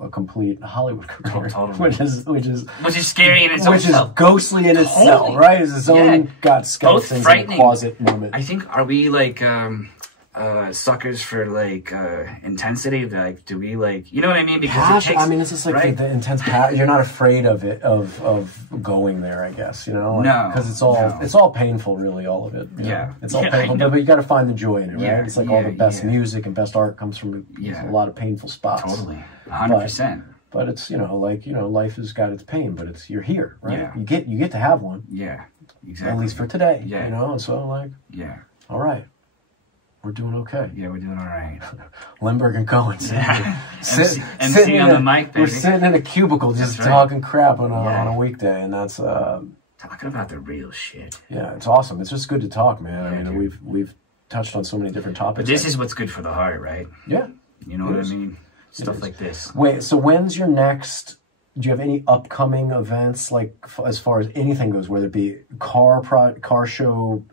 a complete Hollywood career, totally. which is scary in itself, which is ghostly in itself, right? It's its own got skeletons in the closet moment. I think, are we like suckers for like intensity? Like, do we like, you know what I mean? Because it's just like the intense passion. You're not afraid of it, of going there, I guess. No, because it's all painful, really, all of it. It's all painful, but you got to find the joy in it, right? It's like all the best music and best art comes from a lot of painful spots. Totally, 100%. But it's life has got its pain, but you're here, right? Yeah. You get to have one. Yeah, exactly. At least for today. Yeah. And so all right. We're doing okay. Yeah, we're doing all right. Lindberg and Cohen. MC on the mic, baby. We're sitting in a cubicle just talking crap on a weekday, and that's talking about the real shit. Yeah, it's awesome. It's just good to talk, man. We've touched on so many different topics. But this is what's good for the heart, right? Yeah. You know what I mean? Stuff like this. Wait, so when's your next? Do you have any upcoming events, like as far as anything goes, whether it be car show,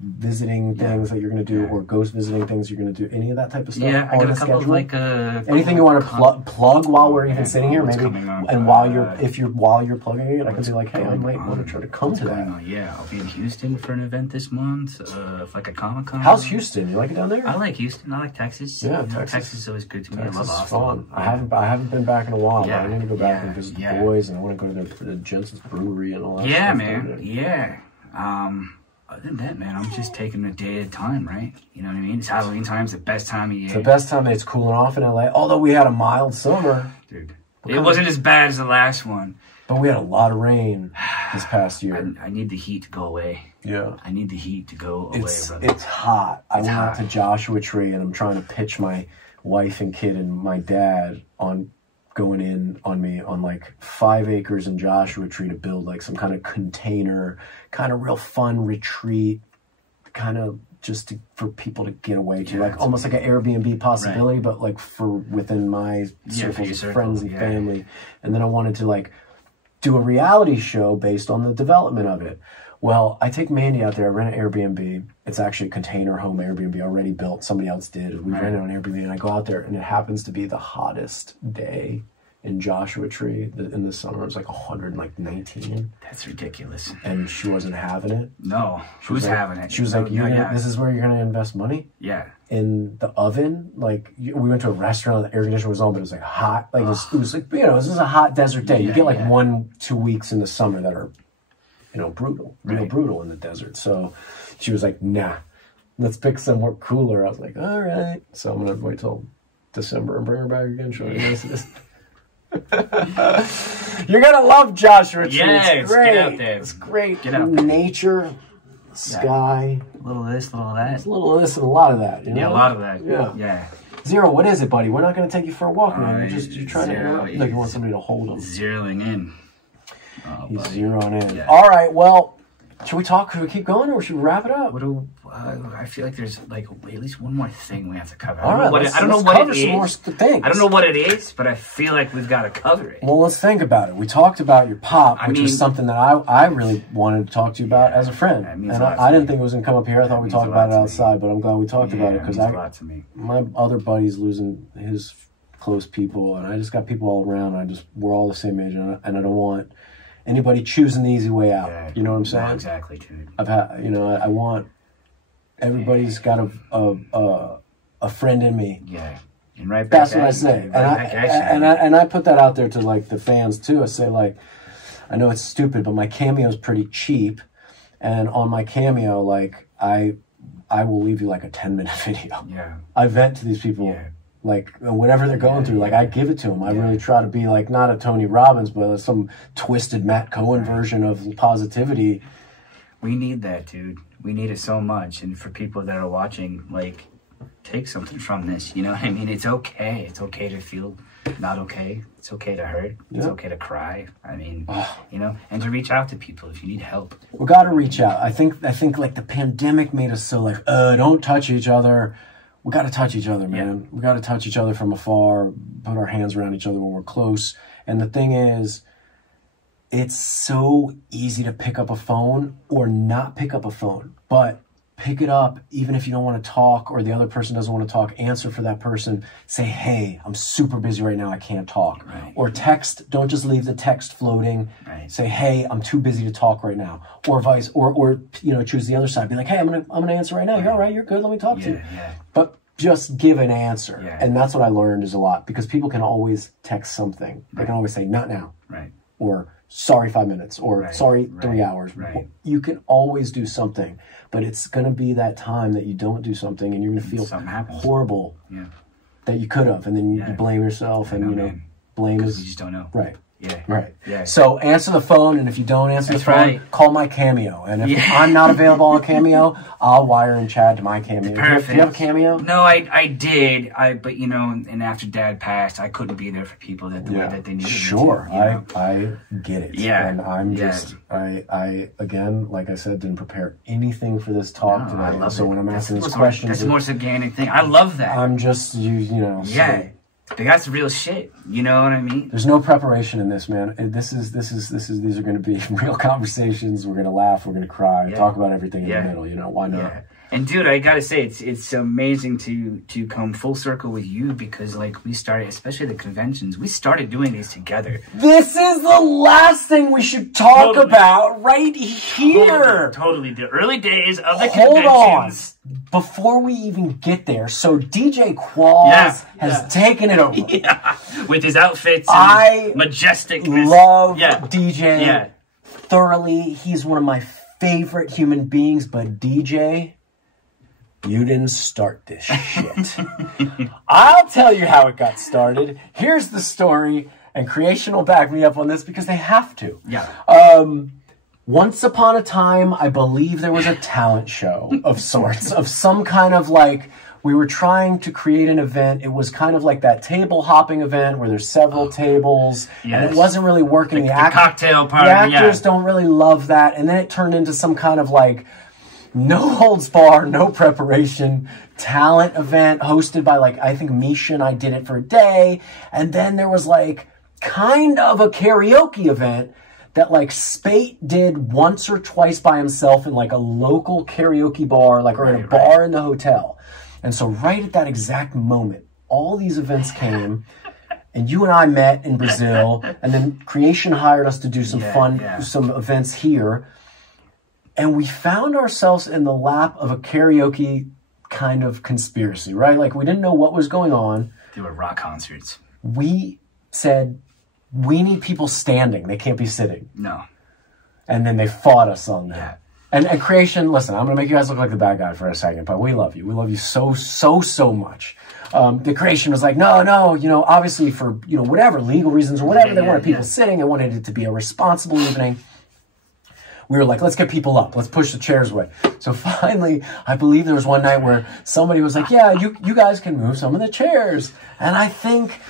visiting things that you're going to do, or ghost visiting things you're going to do? Any of that type of stuff? Yeah, I got a couple of like anything you want to plug while we're even sitting here, maybe. And while you're plugging it, I can be like, hey, I might want to try to come to that. Yeah, I'll be in Houston for an event this month, like a Comic-Con. How's Houston? You like it down there? I like Houston. I like Texas. Yeah, Texas is always good to me. Texas I love Austin. Fun. I haven't been back in a while. But I need to go back and visit the boys, and I want to go to the Jensen's Brewery and all that. Yeah, man. Yeah. Other than that, man, I'm just taking a day at a time, right? You know what I mean? It's Halloween time. It's the best time of year. It's the best time. It's cooling off in LA. Although we had a mild summer. Dude. It wasn't as bad as the last one. But we had a lot of rain this past year. I need the heat to go away. Yeah. I need the heat to go away, brother. It's hot. I went out to Joshua Tree, and I'm trying to pitch my wife and kid and my dad on going in on me on like 5 acres in Joshua Tree to build like some kind of container, kind of real fun retreat, kind of just for people to get away to, like almost like an Airbnb possibility, but like for within my circles of friends and family. And then I wanted to like do a reality show based on the development of it. Well, I take Mandy out there, I rent an Airbnb. It's actually a container home Airbnb already built. Somebody else did. We rented on Airbnb, and I go out there, and it happens to be the hottest day in Joshua Tree in the summer. It was like 119. That's ridiculous. And she wasn't having it. No, who's having it? She was like, this is where you're going to invest money? Yeah. In the oven? Like, we went to a restaurant, the air conditioner was on, but it was like hot. Like, it was like, this is a hot desert day. You get like 1-2 weeks in the summer that are, brutal, real brutal in the desert. So she was like, nah, let's pick somewhere cooler. I was like, all right. So I'm going to wait till December and bring her back again. Show her this. You're going to love Joshua Tree. Yeah, it's great. Get out there. It's great. Get out there. Nature, sky. A little of this, a little of that. It's a little of this and a lot of that. You know? Yeah, a lot of that. Yeah. Zero, what is it, buddy? We're not going to take you for a walk, man. You're trying zero, to like you want somebody to hold him. Zeroing in. He's zeroing in. Yeah. All right, well, should we talk? Should we keep going, or should we wrap it up? I feel like there's like at least one more thing we have to cover. All right, I don't know what it is. I don't know what it is, but I feel like we've got to cover it. Well, let's think about it. We talked about your pop, which was something that I really wanted to talk to you about as a friend. And I didn't think it was going to come up here. I thought we talked about it outside, but I'm glad we talked about it because my other buddy's losing his close people, and I just got people all around. We're all the same age, and I don't want anybody choosing the easy way out. Yeah. You know what I'm saying? No, exactly, dude. I've had, you know, I want everybody's got a friend in me. Yeah. And right back That's what I say, and I put that out there to like the fans too. I say like, I know it's stupid, but my cameo is pretty cheap, and on my cameo, like I will leave you like a 10-minute video. Yeah. I vent to these people. Yeah. Like whatever they're going through, like I give it to them. I really try to be like not a Tony Robbins, but some twisted Matt Cohen version of positivity. We need that, dude. We need it so much. And for people that are watching, like, take something from this. You know what I mean? It's okay. It's okay to feel not okay. It's okay to hurt. It's okay to cry. I mean, you know, and to reach out to people if you need help. We got to reach out. I think like the pandemic made us so like, don't touch each other. We got to touch each other, man. We got to touch each other from afar, put our hands around each other when we're close. And the thing is, it's so easy to pick up a phone or not pick up a phone, but pick it up even if you don't want to talk or the other person doesn't want to talk. Answer for that person. Say, hey, I'm super busy right now. I can't talk. Right. Or text. Don't just leave the text floating. Right. Say, hey, I'm too busy to talk right now. Or vice, or you know, choose the other side. Be like, hey, I'm gonna answer right now. You're all right. You're good. Let me talk to you. Yeah. But just give an answer. Yeah. And that's what I learned is a lot, because people can always text something. They can always say, not now. Right. Or sorry 5 minutes, or sorry 3 hours. Right. You can always do something, but it's going to be that time that you don't do something and you're going to feel horrible that you could have, and then you blame yourself, and you know, blame is, you just don't know. Right. Yeah. Right. Yeah. So answer the phone, and if you don't answer the phone, right. call my Cameo. And if I'm not available on Cameo, I'll wire in Chad to my Cameo. Perfect. Do you have a Cameo? No, I did. But you know, and after Dad passed, I couldn't be there for people that the way that they needed. Sure. Me to, you know? I get it. Yeah. And I'm just I again, like I said, didn't prepare anything for this talk today. I love so it. when I'm asking these That's questions, the most organic thing. I love that. I'm just you know. Yeah. So, that's real shit. You know what I mean? there's no preparation in this, man. These are going to be real conversations. We're going to laugh. We're going to cry. Talk about everything in the middle. You know, why not? Yeah. And dude, I gotta say, it's amazing to come full circle with you, because like we started, especially the conventions, we started doing these together. This is the last thing we should talk about right here. Totally. The early days of the conventions. conventions. Before we even get there, so DJ Qualls has taken it over. Yeah. With his outfits and majestic. Love DJ thoroughly. He's one of my favorite human beings, but DJ, you didn't start this shit. I'll tell you how it got started. Here's the story, and Creation will back me up on this because they have to. Yeah. Once upon a time, I believe there was a talent show of sorts, of some kind of like, we were trying to create an event. It was kind of like that table hopping event where there's several tables, and it wasn't really working. The cocktail party. The actors don't really love that, and then it turned into some kind of like no holds bar, no preparation talent event hosted by like, I think Misha and I did it for a day, and then there was like kind of a karaoke event that like Spate did once or twice by himself in like a local karaoke bar, like, or in a bar in the hotel. And so right at that exact moment, all these events came, and you and I met in Brazil, and then Creation hired us to do some some events here. And we found ourselves in the lap of a karaoke kind of conspiracy, right? Like, we didn't know what was going on. They were rock concerts. We said, we need people standing. They can't be sitting. No. And then they fought us on that. Yeah. And Creation, listen, I'm going to make you guys look like the bad guy for a second, but we love you. We love you so, so, so much. The Creation was like, no, you know, obviously for, you know, whatever, legal reasons or whatever, they wanted people sitting. They wanted it to be a responsible evening. We were like, let's get people up. Let's push the chairs away. So finally, I believe there was one night where somebody was like, yeah, you guys can move some of the chairs. And I think...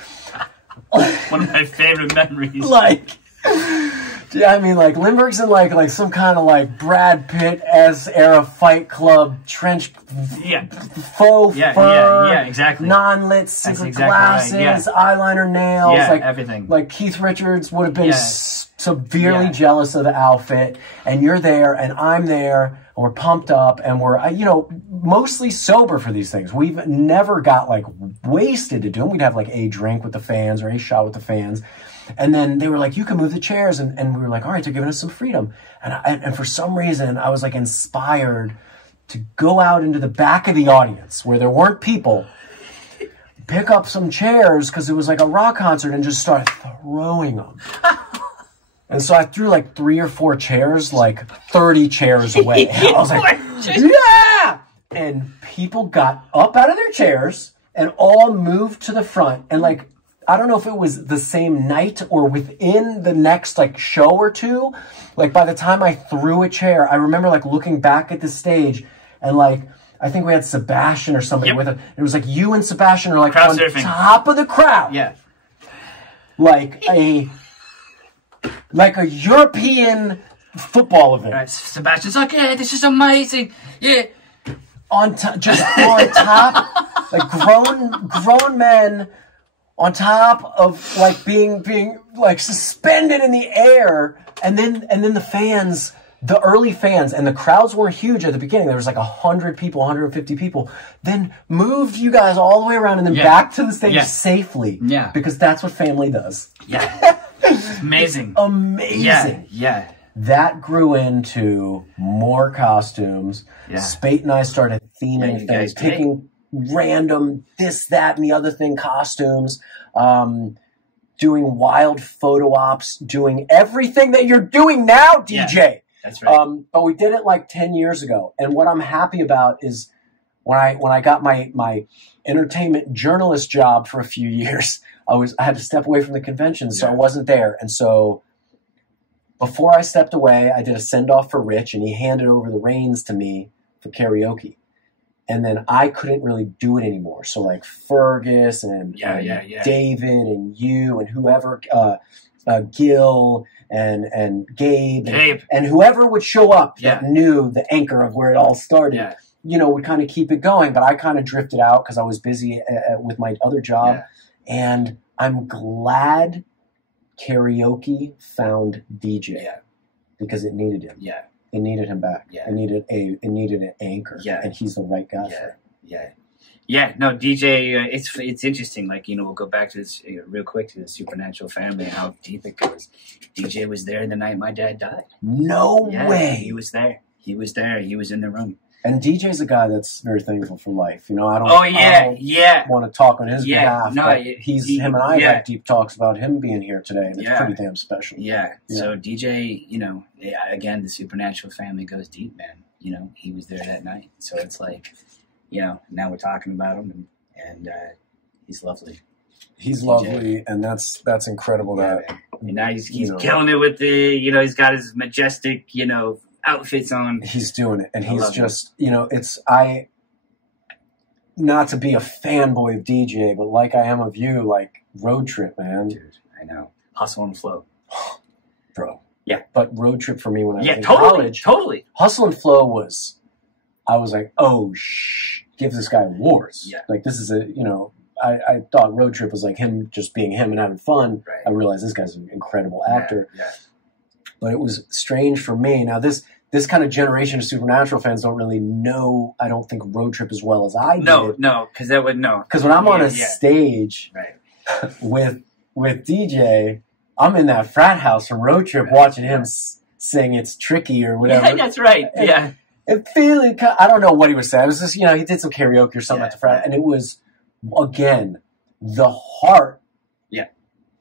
one of my favorite memories. Like... Yeah, I mean, like, Lindberg's in, like some kind of, like, Brad Pitt-esque era Fight Club trench faux fur, exactly. Non-lit secret glasses, eyeliner nails. Like, everything. Like, Keith Richards would have been severely jealous of the outfit, and you're there, and I'm there, and we're pumped up, and we're, you know, mostly sober for these things. We've never got, like, wasted to do them. We'd have, like, a drink with the fans or a shot with the fans. And then they were like, you can move the chairs. And we were like, all right, they're giving us some freedom. And for some reason, I was like inspired to go out into the back of the audience where there weren't people, pick up some chairs because it was like a rock concert, and just start throwing them. And so I threw like 3 or 4 chairs, like 30 chairs away. I was like, yeah! And people got up out of their chairs and all moved to the front. And like, I don't know if it was the same night or within the next like show or two. Like by the time I threw a chair, I remember like looking back at the stage and like, I think we had Sebastian or somebody with it. It was like you and Sebastian are like crowd on surfing. Top of the crowd. Yeah. Like a European football event. Right, Sebastian's like, yeah, this is amazing. Yeah. Just on top, like grown men on top of like being like suspended in the air, and then the fans, the early fans, and the crowds weren't huge at the beginning. There was like 100 people, 150 people. Then moved you guys all the way around and then back to the stage safely. Yeah, because that's what family does. Yeah, amazing, amazing. Yeah. That grew into more costumes. Yeah. Spate and I started theming things, picking random this, that, and the other thing costumes, doing wild photo ops, doing everything that you're doing now, DJ. Yeah, that's right. But we did it like 10 years ago. And what I'm happy about is when I got my entertainment journalist job for a few years, I had to step away from the convention, so I wasn't there. And so before I stepped away, I did a send-off for Rich, and he handed over the reins to me for karaoke. And then I couldn't really do it anymore. So like Fergus and David and you and whoever, Gil and Gabe and whoever would show up that knew the anchor of where it all started, you know, would kind of keep it going. But I kind of drifted out because I was busy with my other job. Yeah. And I'm glad karaoke found DJ because it needed him. Yeah. It needed him back. Yeah. It needed an anchor. Yeah. And he's the right guy for it. Yeah. Yeah. No, DJ, it's interesting. Like, you know, we'll go back to this real quick to the Supernatural family and how deep it goes. DJ was there the night my dad died. No way. He was there. He was there. He was in the room. And DJ's a guy that's very thankful for life. You know, I don't want to talk on his behalf. No, him and I have had deep talks about him being here today, and it's pretty damn special. Yeah. So DJ, you know, again, the Supernatural family goes deep, man. You know, he was there that night. So it's like, you know, now we're talking about him, and he's lovely. He's lovely, and that's incredible. And now he's killing it with the, you know, he's got his majestic, you know, outfits on. He's doing it, and he's just, you know, not to be a fanboy of DJ, but like I am of you, like Road Trip, man. Dude, I know. Hustle and Flow. Bro. Yeah. But Road Trip for me when I was in college. Totally. Hustle and Flow I was like, oh, give this guy awards. Yeah. Like, this is I thought Road Trip was like him just being him and having fun. Right. I realized this guy's an incredible actor. Yeah. But it was strange for me. Now, this kind of generation of Supernatural fans don't really know, I don't think, Road Trip as well as I did. No, because that would know. Because when I'm on a stage with DJ, I'm in that frat house from Road Trip watching him sing It's Tricky or whatever. Yeah, that's right. And feeling, I don't know what he was saying. It was just, you know, he did some karaoke or something at the frat. And it was, again, the heart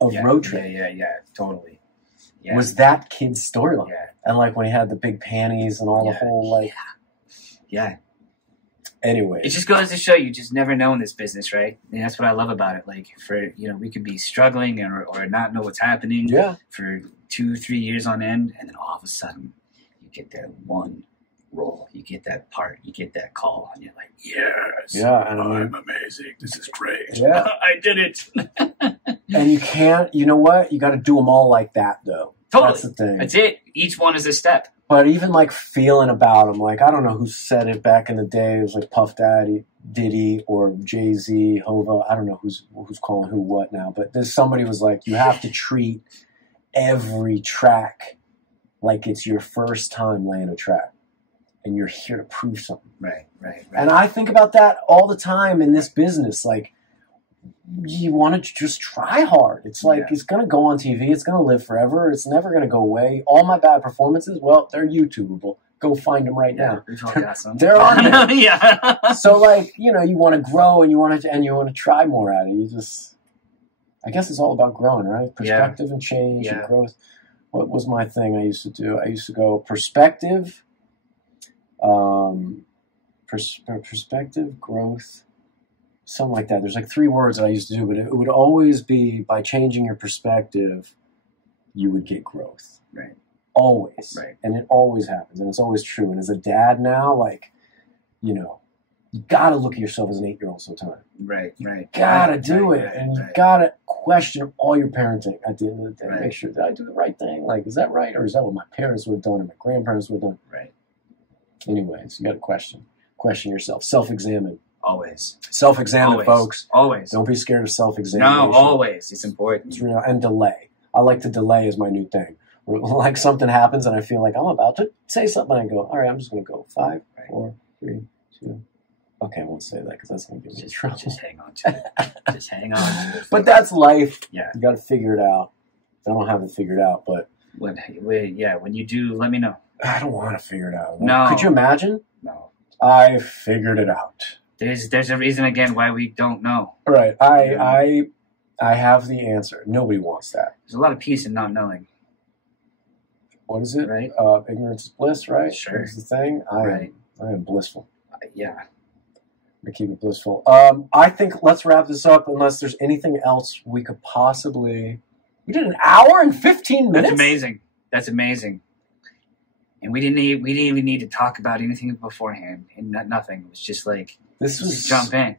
of Road Trip. Yeah, totally. Yeah. Was that kid's storyline. Yeah. And like when he had the big panties and all the whole like... Yeah. Anyway. It just goes to show you just never know in this business, right? And that's what I love about it. Like we could be struggling or not know what's happening for 2-3 years on end. And then all of a sudden you get that one role. You get that part. You get that call. And you're like, yes. Yeah. And I'm amazing. This is great. Yeah. I did it. And you can't, you know what? You got to do them all like that, though. Totally. That's the thing. That's it. Each one is a step. But even like feeling about them, like I don't know who said it back in the day. It was like Puff Daddy, Diddy, or Jay-Z, Hova. I don't know who's calling who what now. But there's somebody was like, you have to treat every track like it's your first time laying a track. And you're here to prove something. Right. And I think about that all the time in this business. Like, you want to just try hard. It's like, it's going to go on TV. It's going to live forever. It's never going to go away. All my bad performances, well, they're YouTubeable. Go find them right now. We've all got some. They're on there. Yeah. So like, you know, you want to grow and you want to try more at it. You just, I guess it's all about growing, right? Perspective and change and growth. What was my thing I used to do? I used to go perspective, perspective, growth, something like that. There's like 3 words that I used to do, but it would always be by changing your perspective, you would get growth. Right. Always. Right. And it always happens. And it's always true. And as a dad now, like, you know, you got to look at yourself as an 8-year-old sometimes. Right. Right. Got to do it. And you got to question all your parenting at the end of the day. Right. Make sure, did I do the right thing? Like, is that right? Or is that what my parents would have done or my grandparents would have done? Right. Anyways, you got to question. Question yourself. Self-examine. Always. Self-examine, Always. folks. Always. Don't be scared of self-examination. No, always. It's important. It's real. And delay. I like to delay as my new thing. Like something happens and I feel like I'm about to say something and I go, all right, I'm just going to go 5, 4, 3, 2. Okay, I won't say that because that's going to get me in trouble. Just hang on to it. Just hang on to it. But that's life. Yeah. You got to figure it out. I don't have it figured out, but when you do, let me know. I don't want to figure it out. No. Could you imagine? No. I figured it out. There's a reason again why we don't know. Right. I have the answer. Nobody wants that. There's a lot of peace in not knowing. What is it? Right. Ignorance is bliss, right? Sure. That's the thing. I am blissful. Yeah. To keep it blissful. I think let's wrap this up unless there's anything else we could possibly. We did an hour and 15 minutes. That's amazing. And we didn't even need to talk about anything beforehand and nothing. It was just like this was just jump in.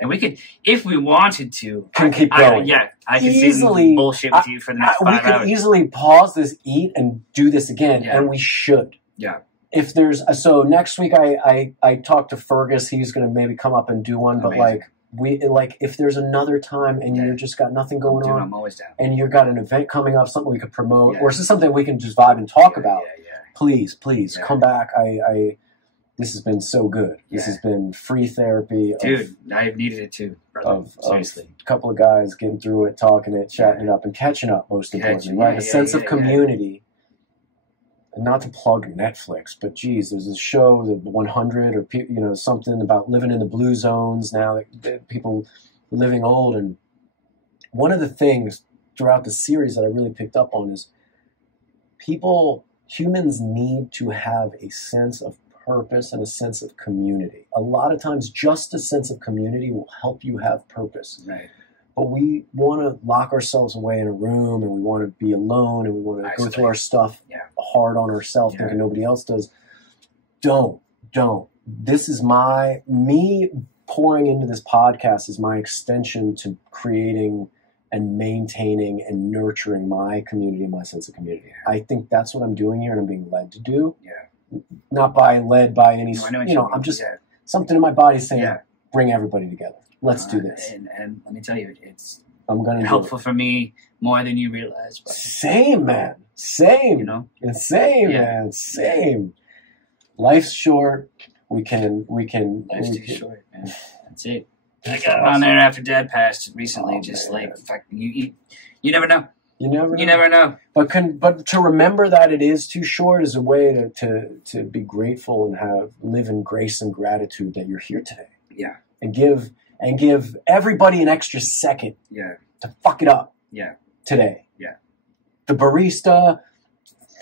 And we could, if we wanted to, keep going. I could easily sit bullshit with you for the next 5 hours. We could easily pause this, eat, and do this again, Yeah. and we should. Yeah. If there's so next week, I talked to Fergus. He's going to maybe come up and do one. Amazing. But like if there's another time and you just got nothing going on, I'm always down. and you got an event coming up, something we could promote, Yeah. or is this something we can just vibe and talk about? Yeah. Please come back. This has been so good. This has been free therapy. Dude, I've needed it too, brother. Seriously. A couple of guys getting through it, talking it, chatting it up, and catching up, most importantly. Right? A sense of community. And not to plug Netflix, but geez, there's a show, the 100, or something about living in the blue zones now, that people living old. And one of the things throughout the series that I really picked up on is humans need to have a sense of purpose and a sense of community. A lot of times, just a sense of community will help you have purpose. Right. But we want to lock ourselves away in a room, and we want to be alone, and we want to go through our stuff hard on ourselves, thinking nobody else does. Don't. This is me pouring into this podcast is my extension to creating and maintaining and nurturing my community and my sense of community. I think that's what I'm doing here, and I'm being led to do. Yeah. Not led by any, I'm just, something in my body saying, bring everybody together. Let's do this. And let me tell you, it's helpful for me more than you realize. But, same, man. Same. Man. Same. Life's short. Life's too short, man. That's it. I got on there after Dad passed recently. You never know. You never know. But to remember that it is too short is a way to be grateful and live in grace and gratitude that you're here today. Yeah. And give everybody an extra second. Yeah. To fuck it up. Yeah. Today. Yeah. The barista,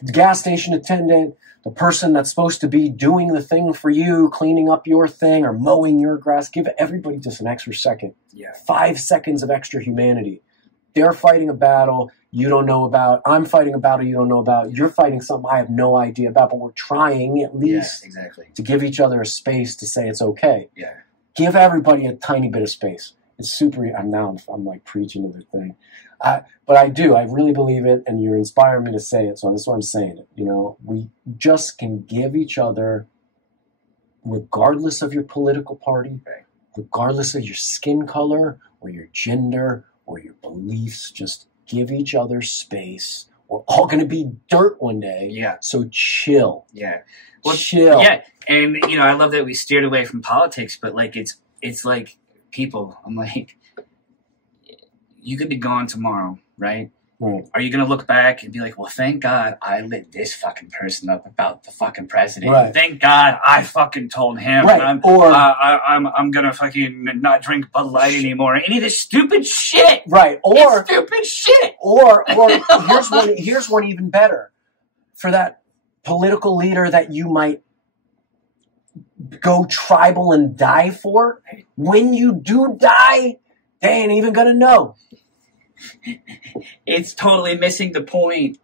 the gas station attendant, the person that's supposed to be doing the thing for you, cleaning up your thing or mowing your grass, give everybody just an extra second. Yeah. 5 seconds of extra humanity. They're fighting a battle you don't know about. I'm fighting a battle you don't know about. You're fighting something I have no idea about, but we're trying at least to give each other a space to say it's okay. Yeah. Give everybody a tiny bit of space. It's super. I'm like preaching to the thing. But I do. I really believe it, and you're inspiring me to say it, so that's why I'm saying it. We just can give each other, regardless of your political party, regardless of your skin color or your gender or your beliefs, just give each other space. We're all going to be dirt one day. Yeah. So chill. Yeah. Well, chill. Yeah. And, I love that we steered away from politics, but, it's like people. I'm like, you could be gone tomorrow, right? Right. Are you going to look back and be like, well, thank God I lit this fucking person up about the fucking president. Right. Thank God I fucking told him. Right. I'm going to fucking not drink Bud Light anymore. Any of this stupid shit. Right. Or it's stupid shit. Or here's one even better. For that political leader that you might go tribal and die for, when you do die, they ain't even gonna know. It's totally missing the point.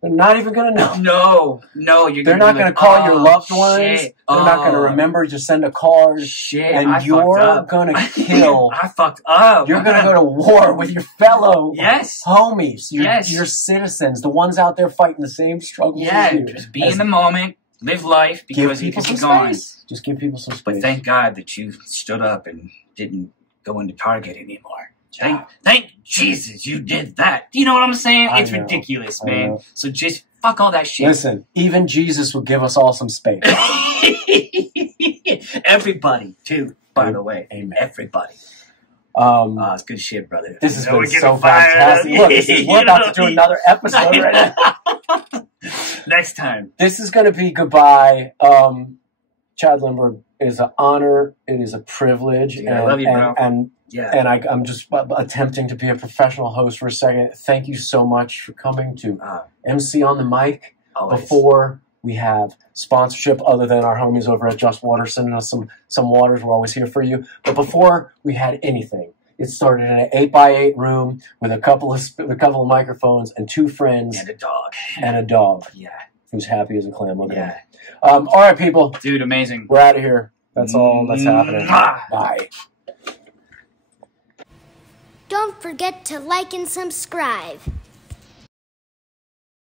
They're not even gonna No, know. They're not gonna call your loved ones. Shit. They're not gonna remember to send a card. Shit, and you're gonna kill. I fucked up. You're gonna go to war with your fellow homies, your citizens, the ones out there fighting the same struggles as you. Just be in the moment, live life, because you could be gone. Just give people some space. But thank God that you stood up and didn't go into Target anymore. Thank Jesus you did that. You know what I'm saying? It's ridiculous, man. So just fuck all that shit. Listen, even Jesus would give us all some space. Everybody, too, by the way. Amen. Everybody. It's good shit, brother. This has been so fantastic. Look, we're about to do another episode right now. Next time. This is going to be goodbye. Chad Lindberg, it is an honor. It is a privilege. I love you, bro. And I'm just attempting to be a professional host for a second. Thank you so much for coming to MC on the mic. Always. Before we have sponsorship, other than our homies over at Just Water sending us some waters, we're always here for you. But before we had anything, it started in an 8x8 room with a couple of microphones and 2 friends and a dog. Yeah, who's happy as a clam. Look at him. All right, people. Dude, amazing. We're out of here. That's all that's happening. Bye. Don't forget to like and subscribe.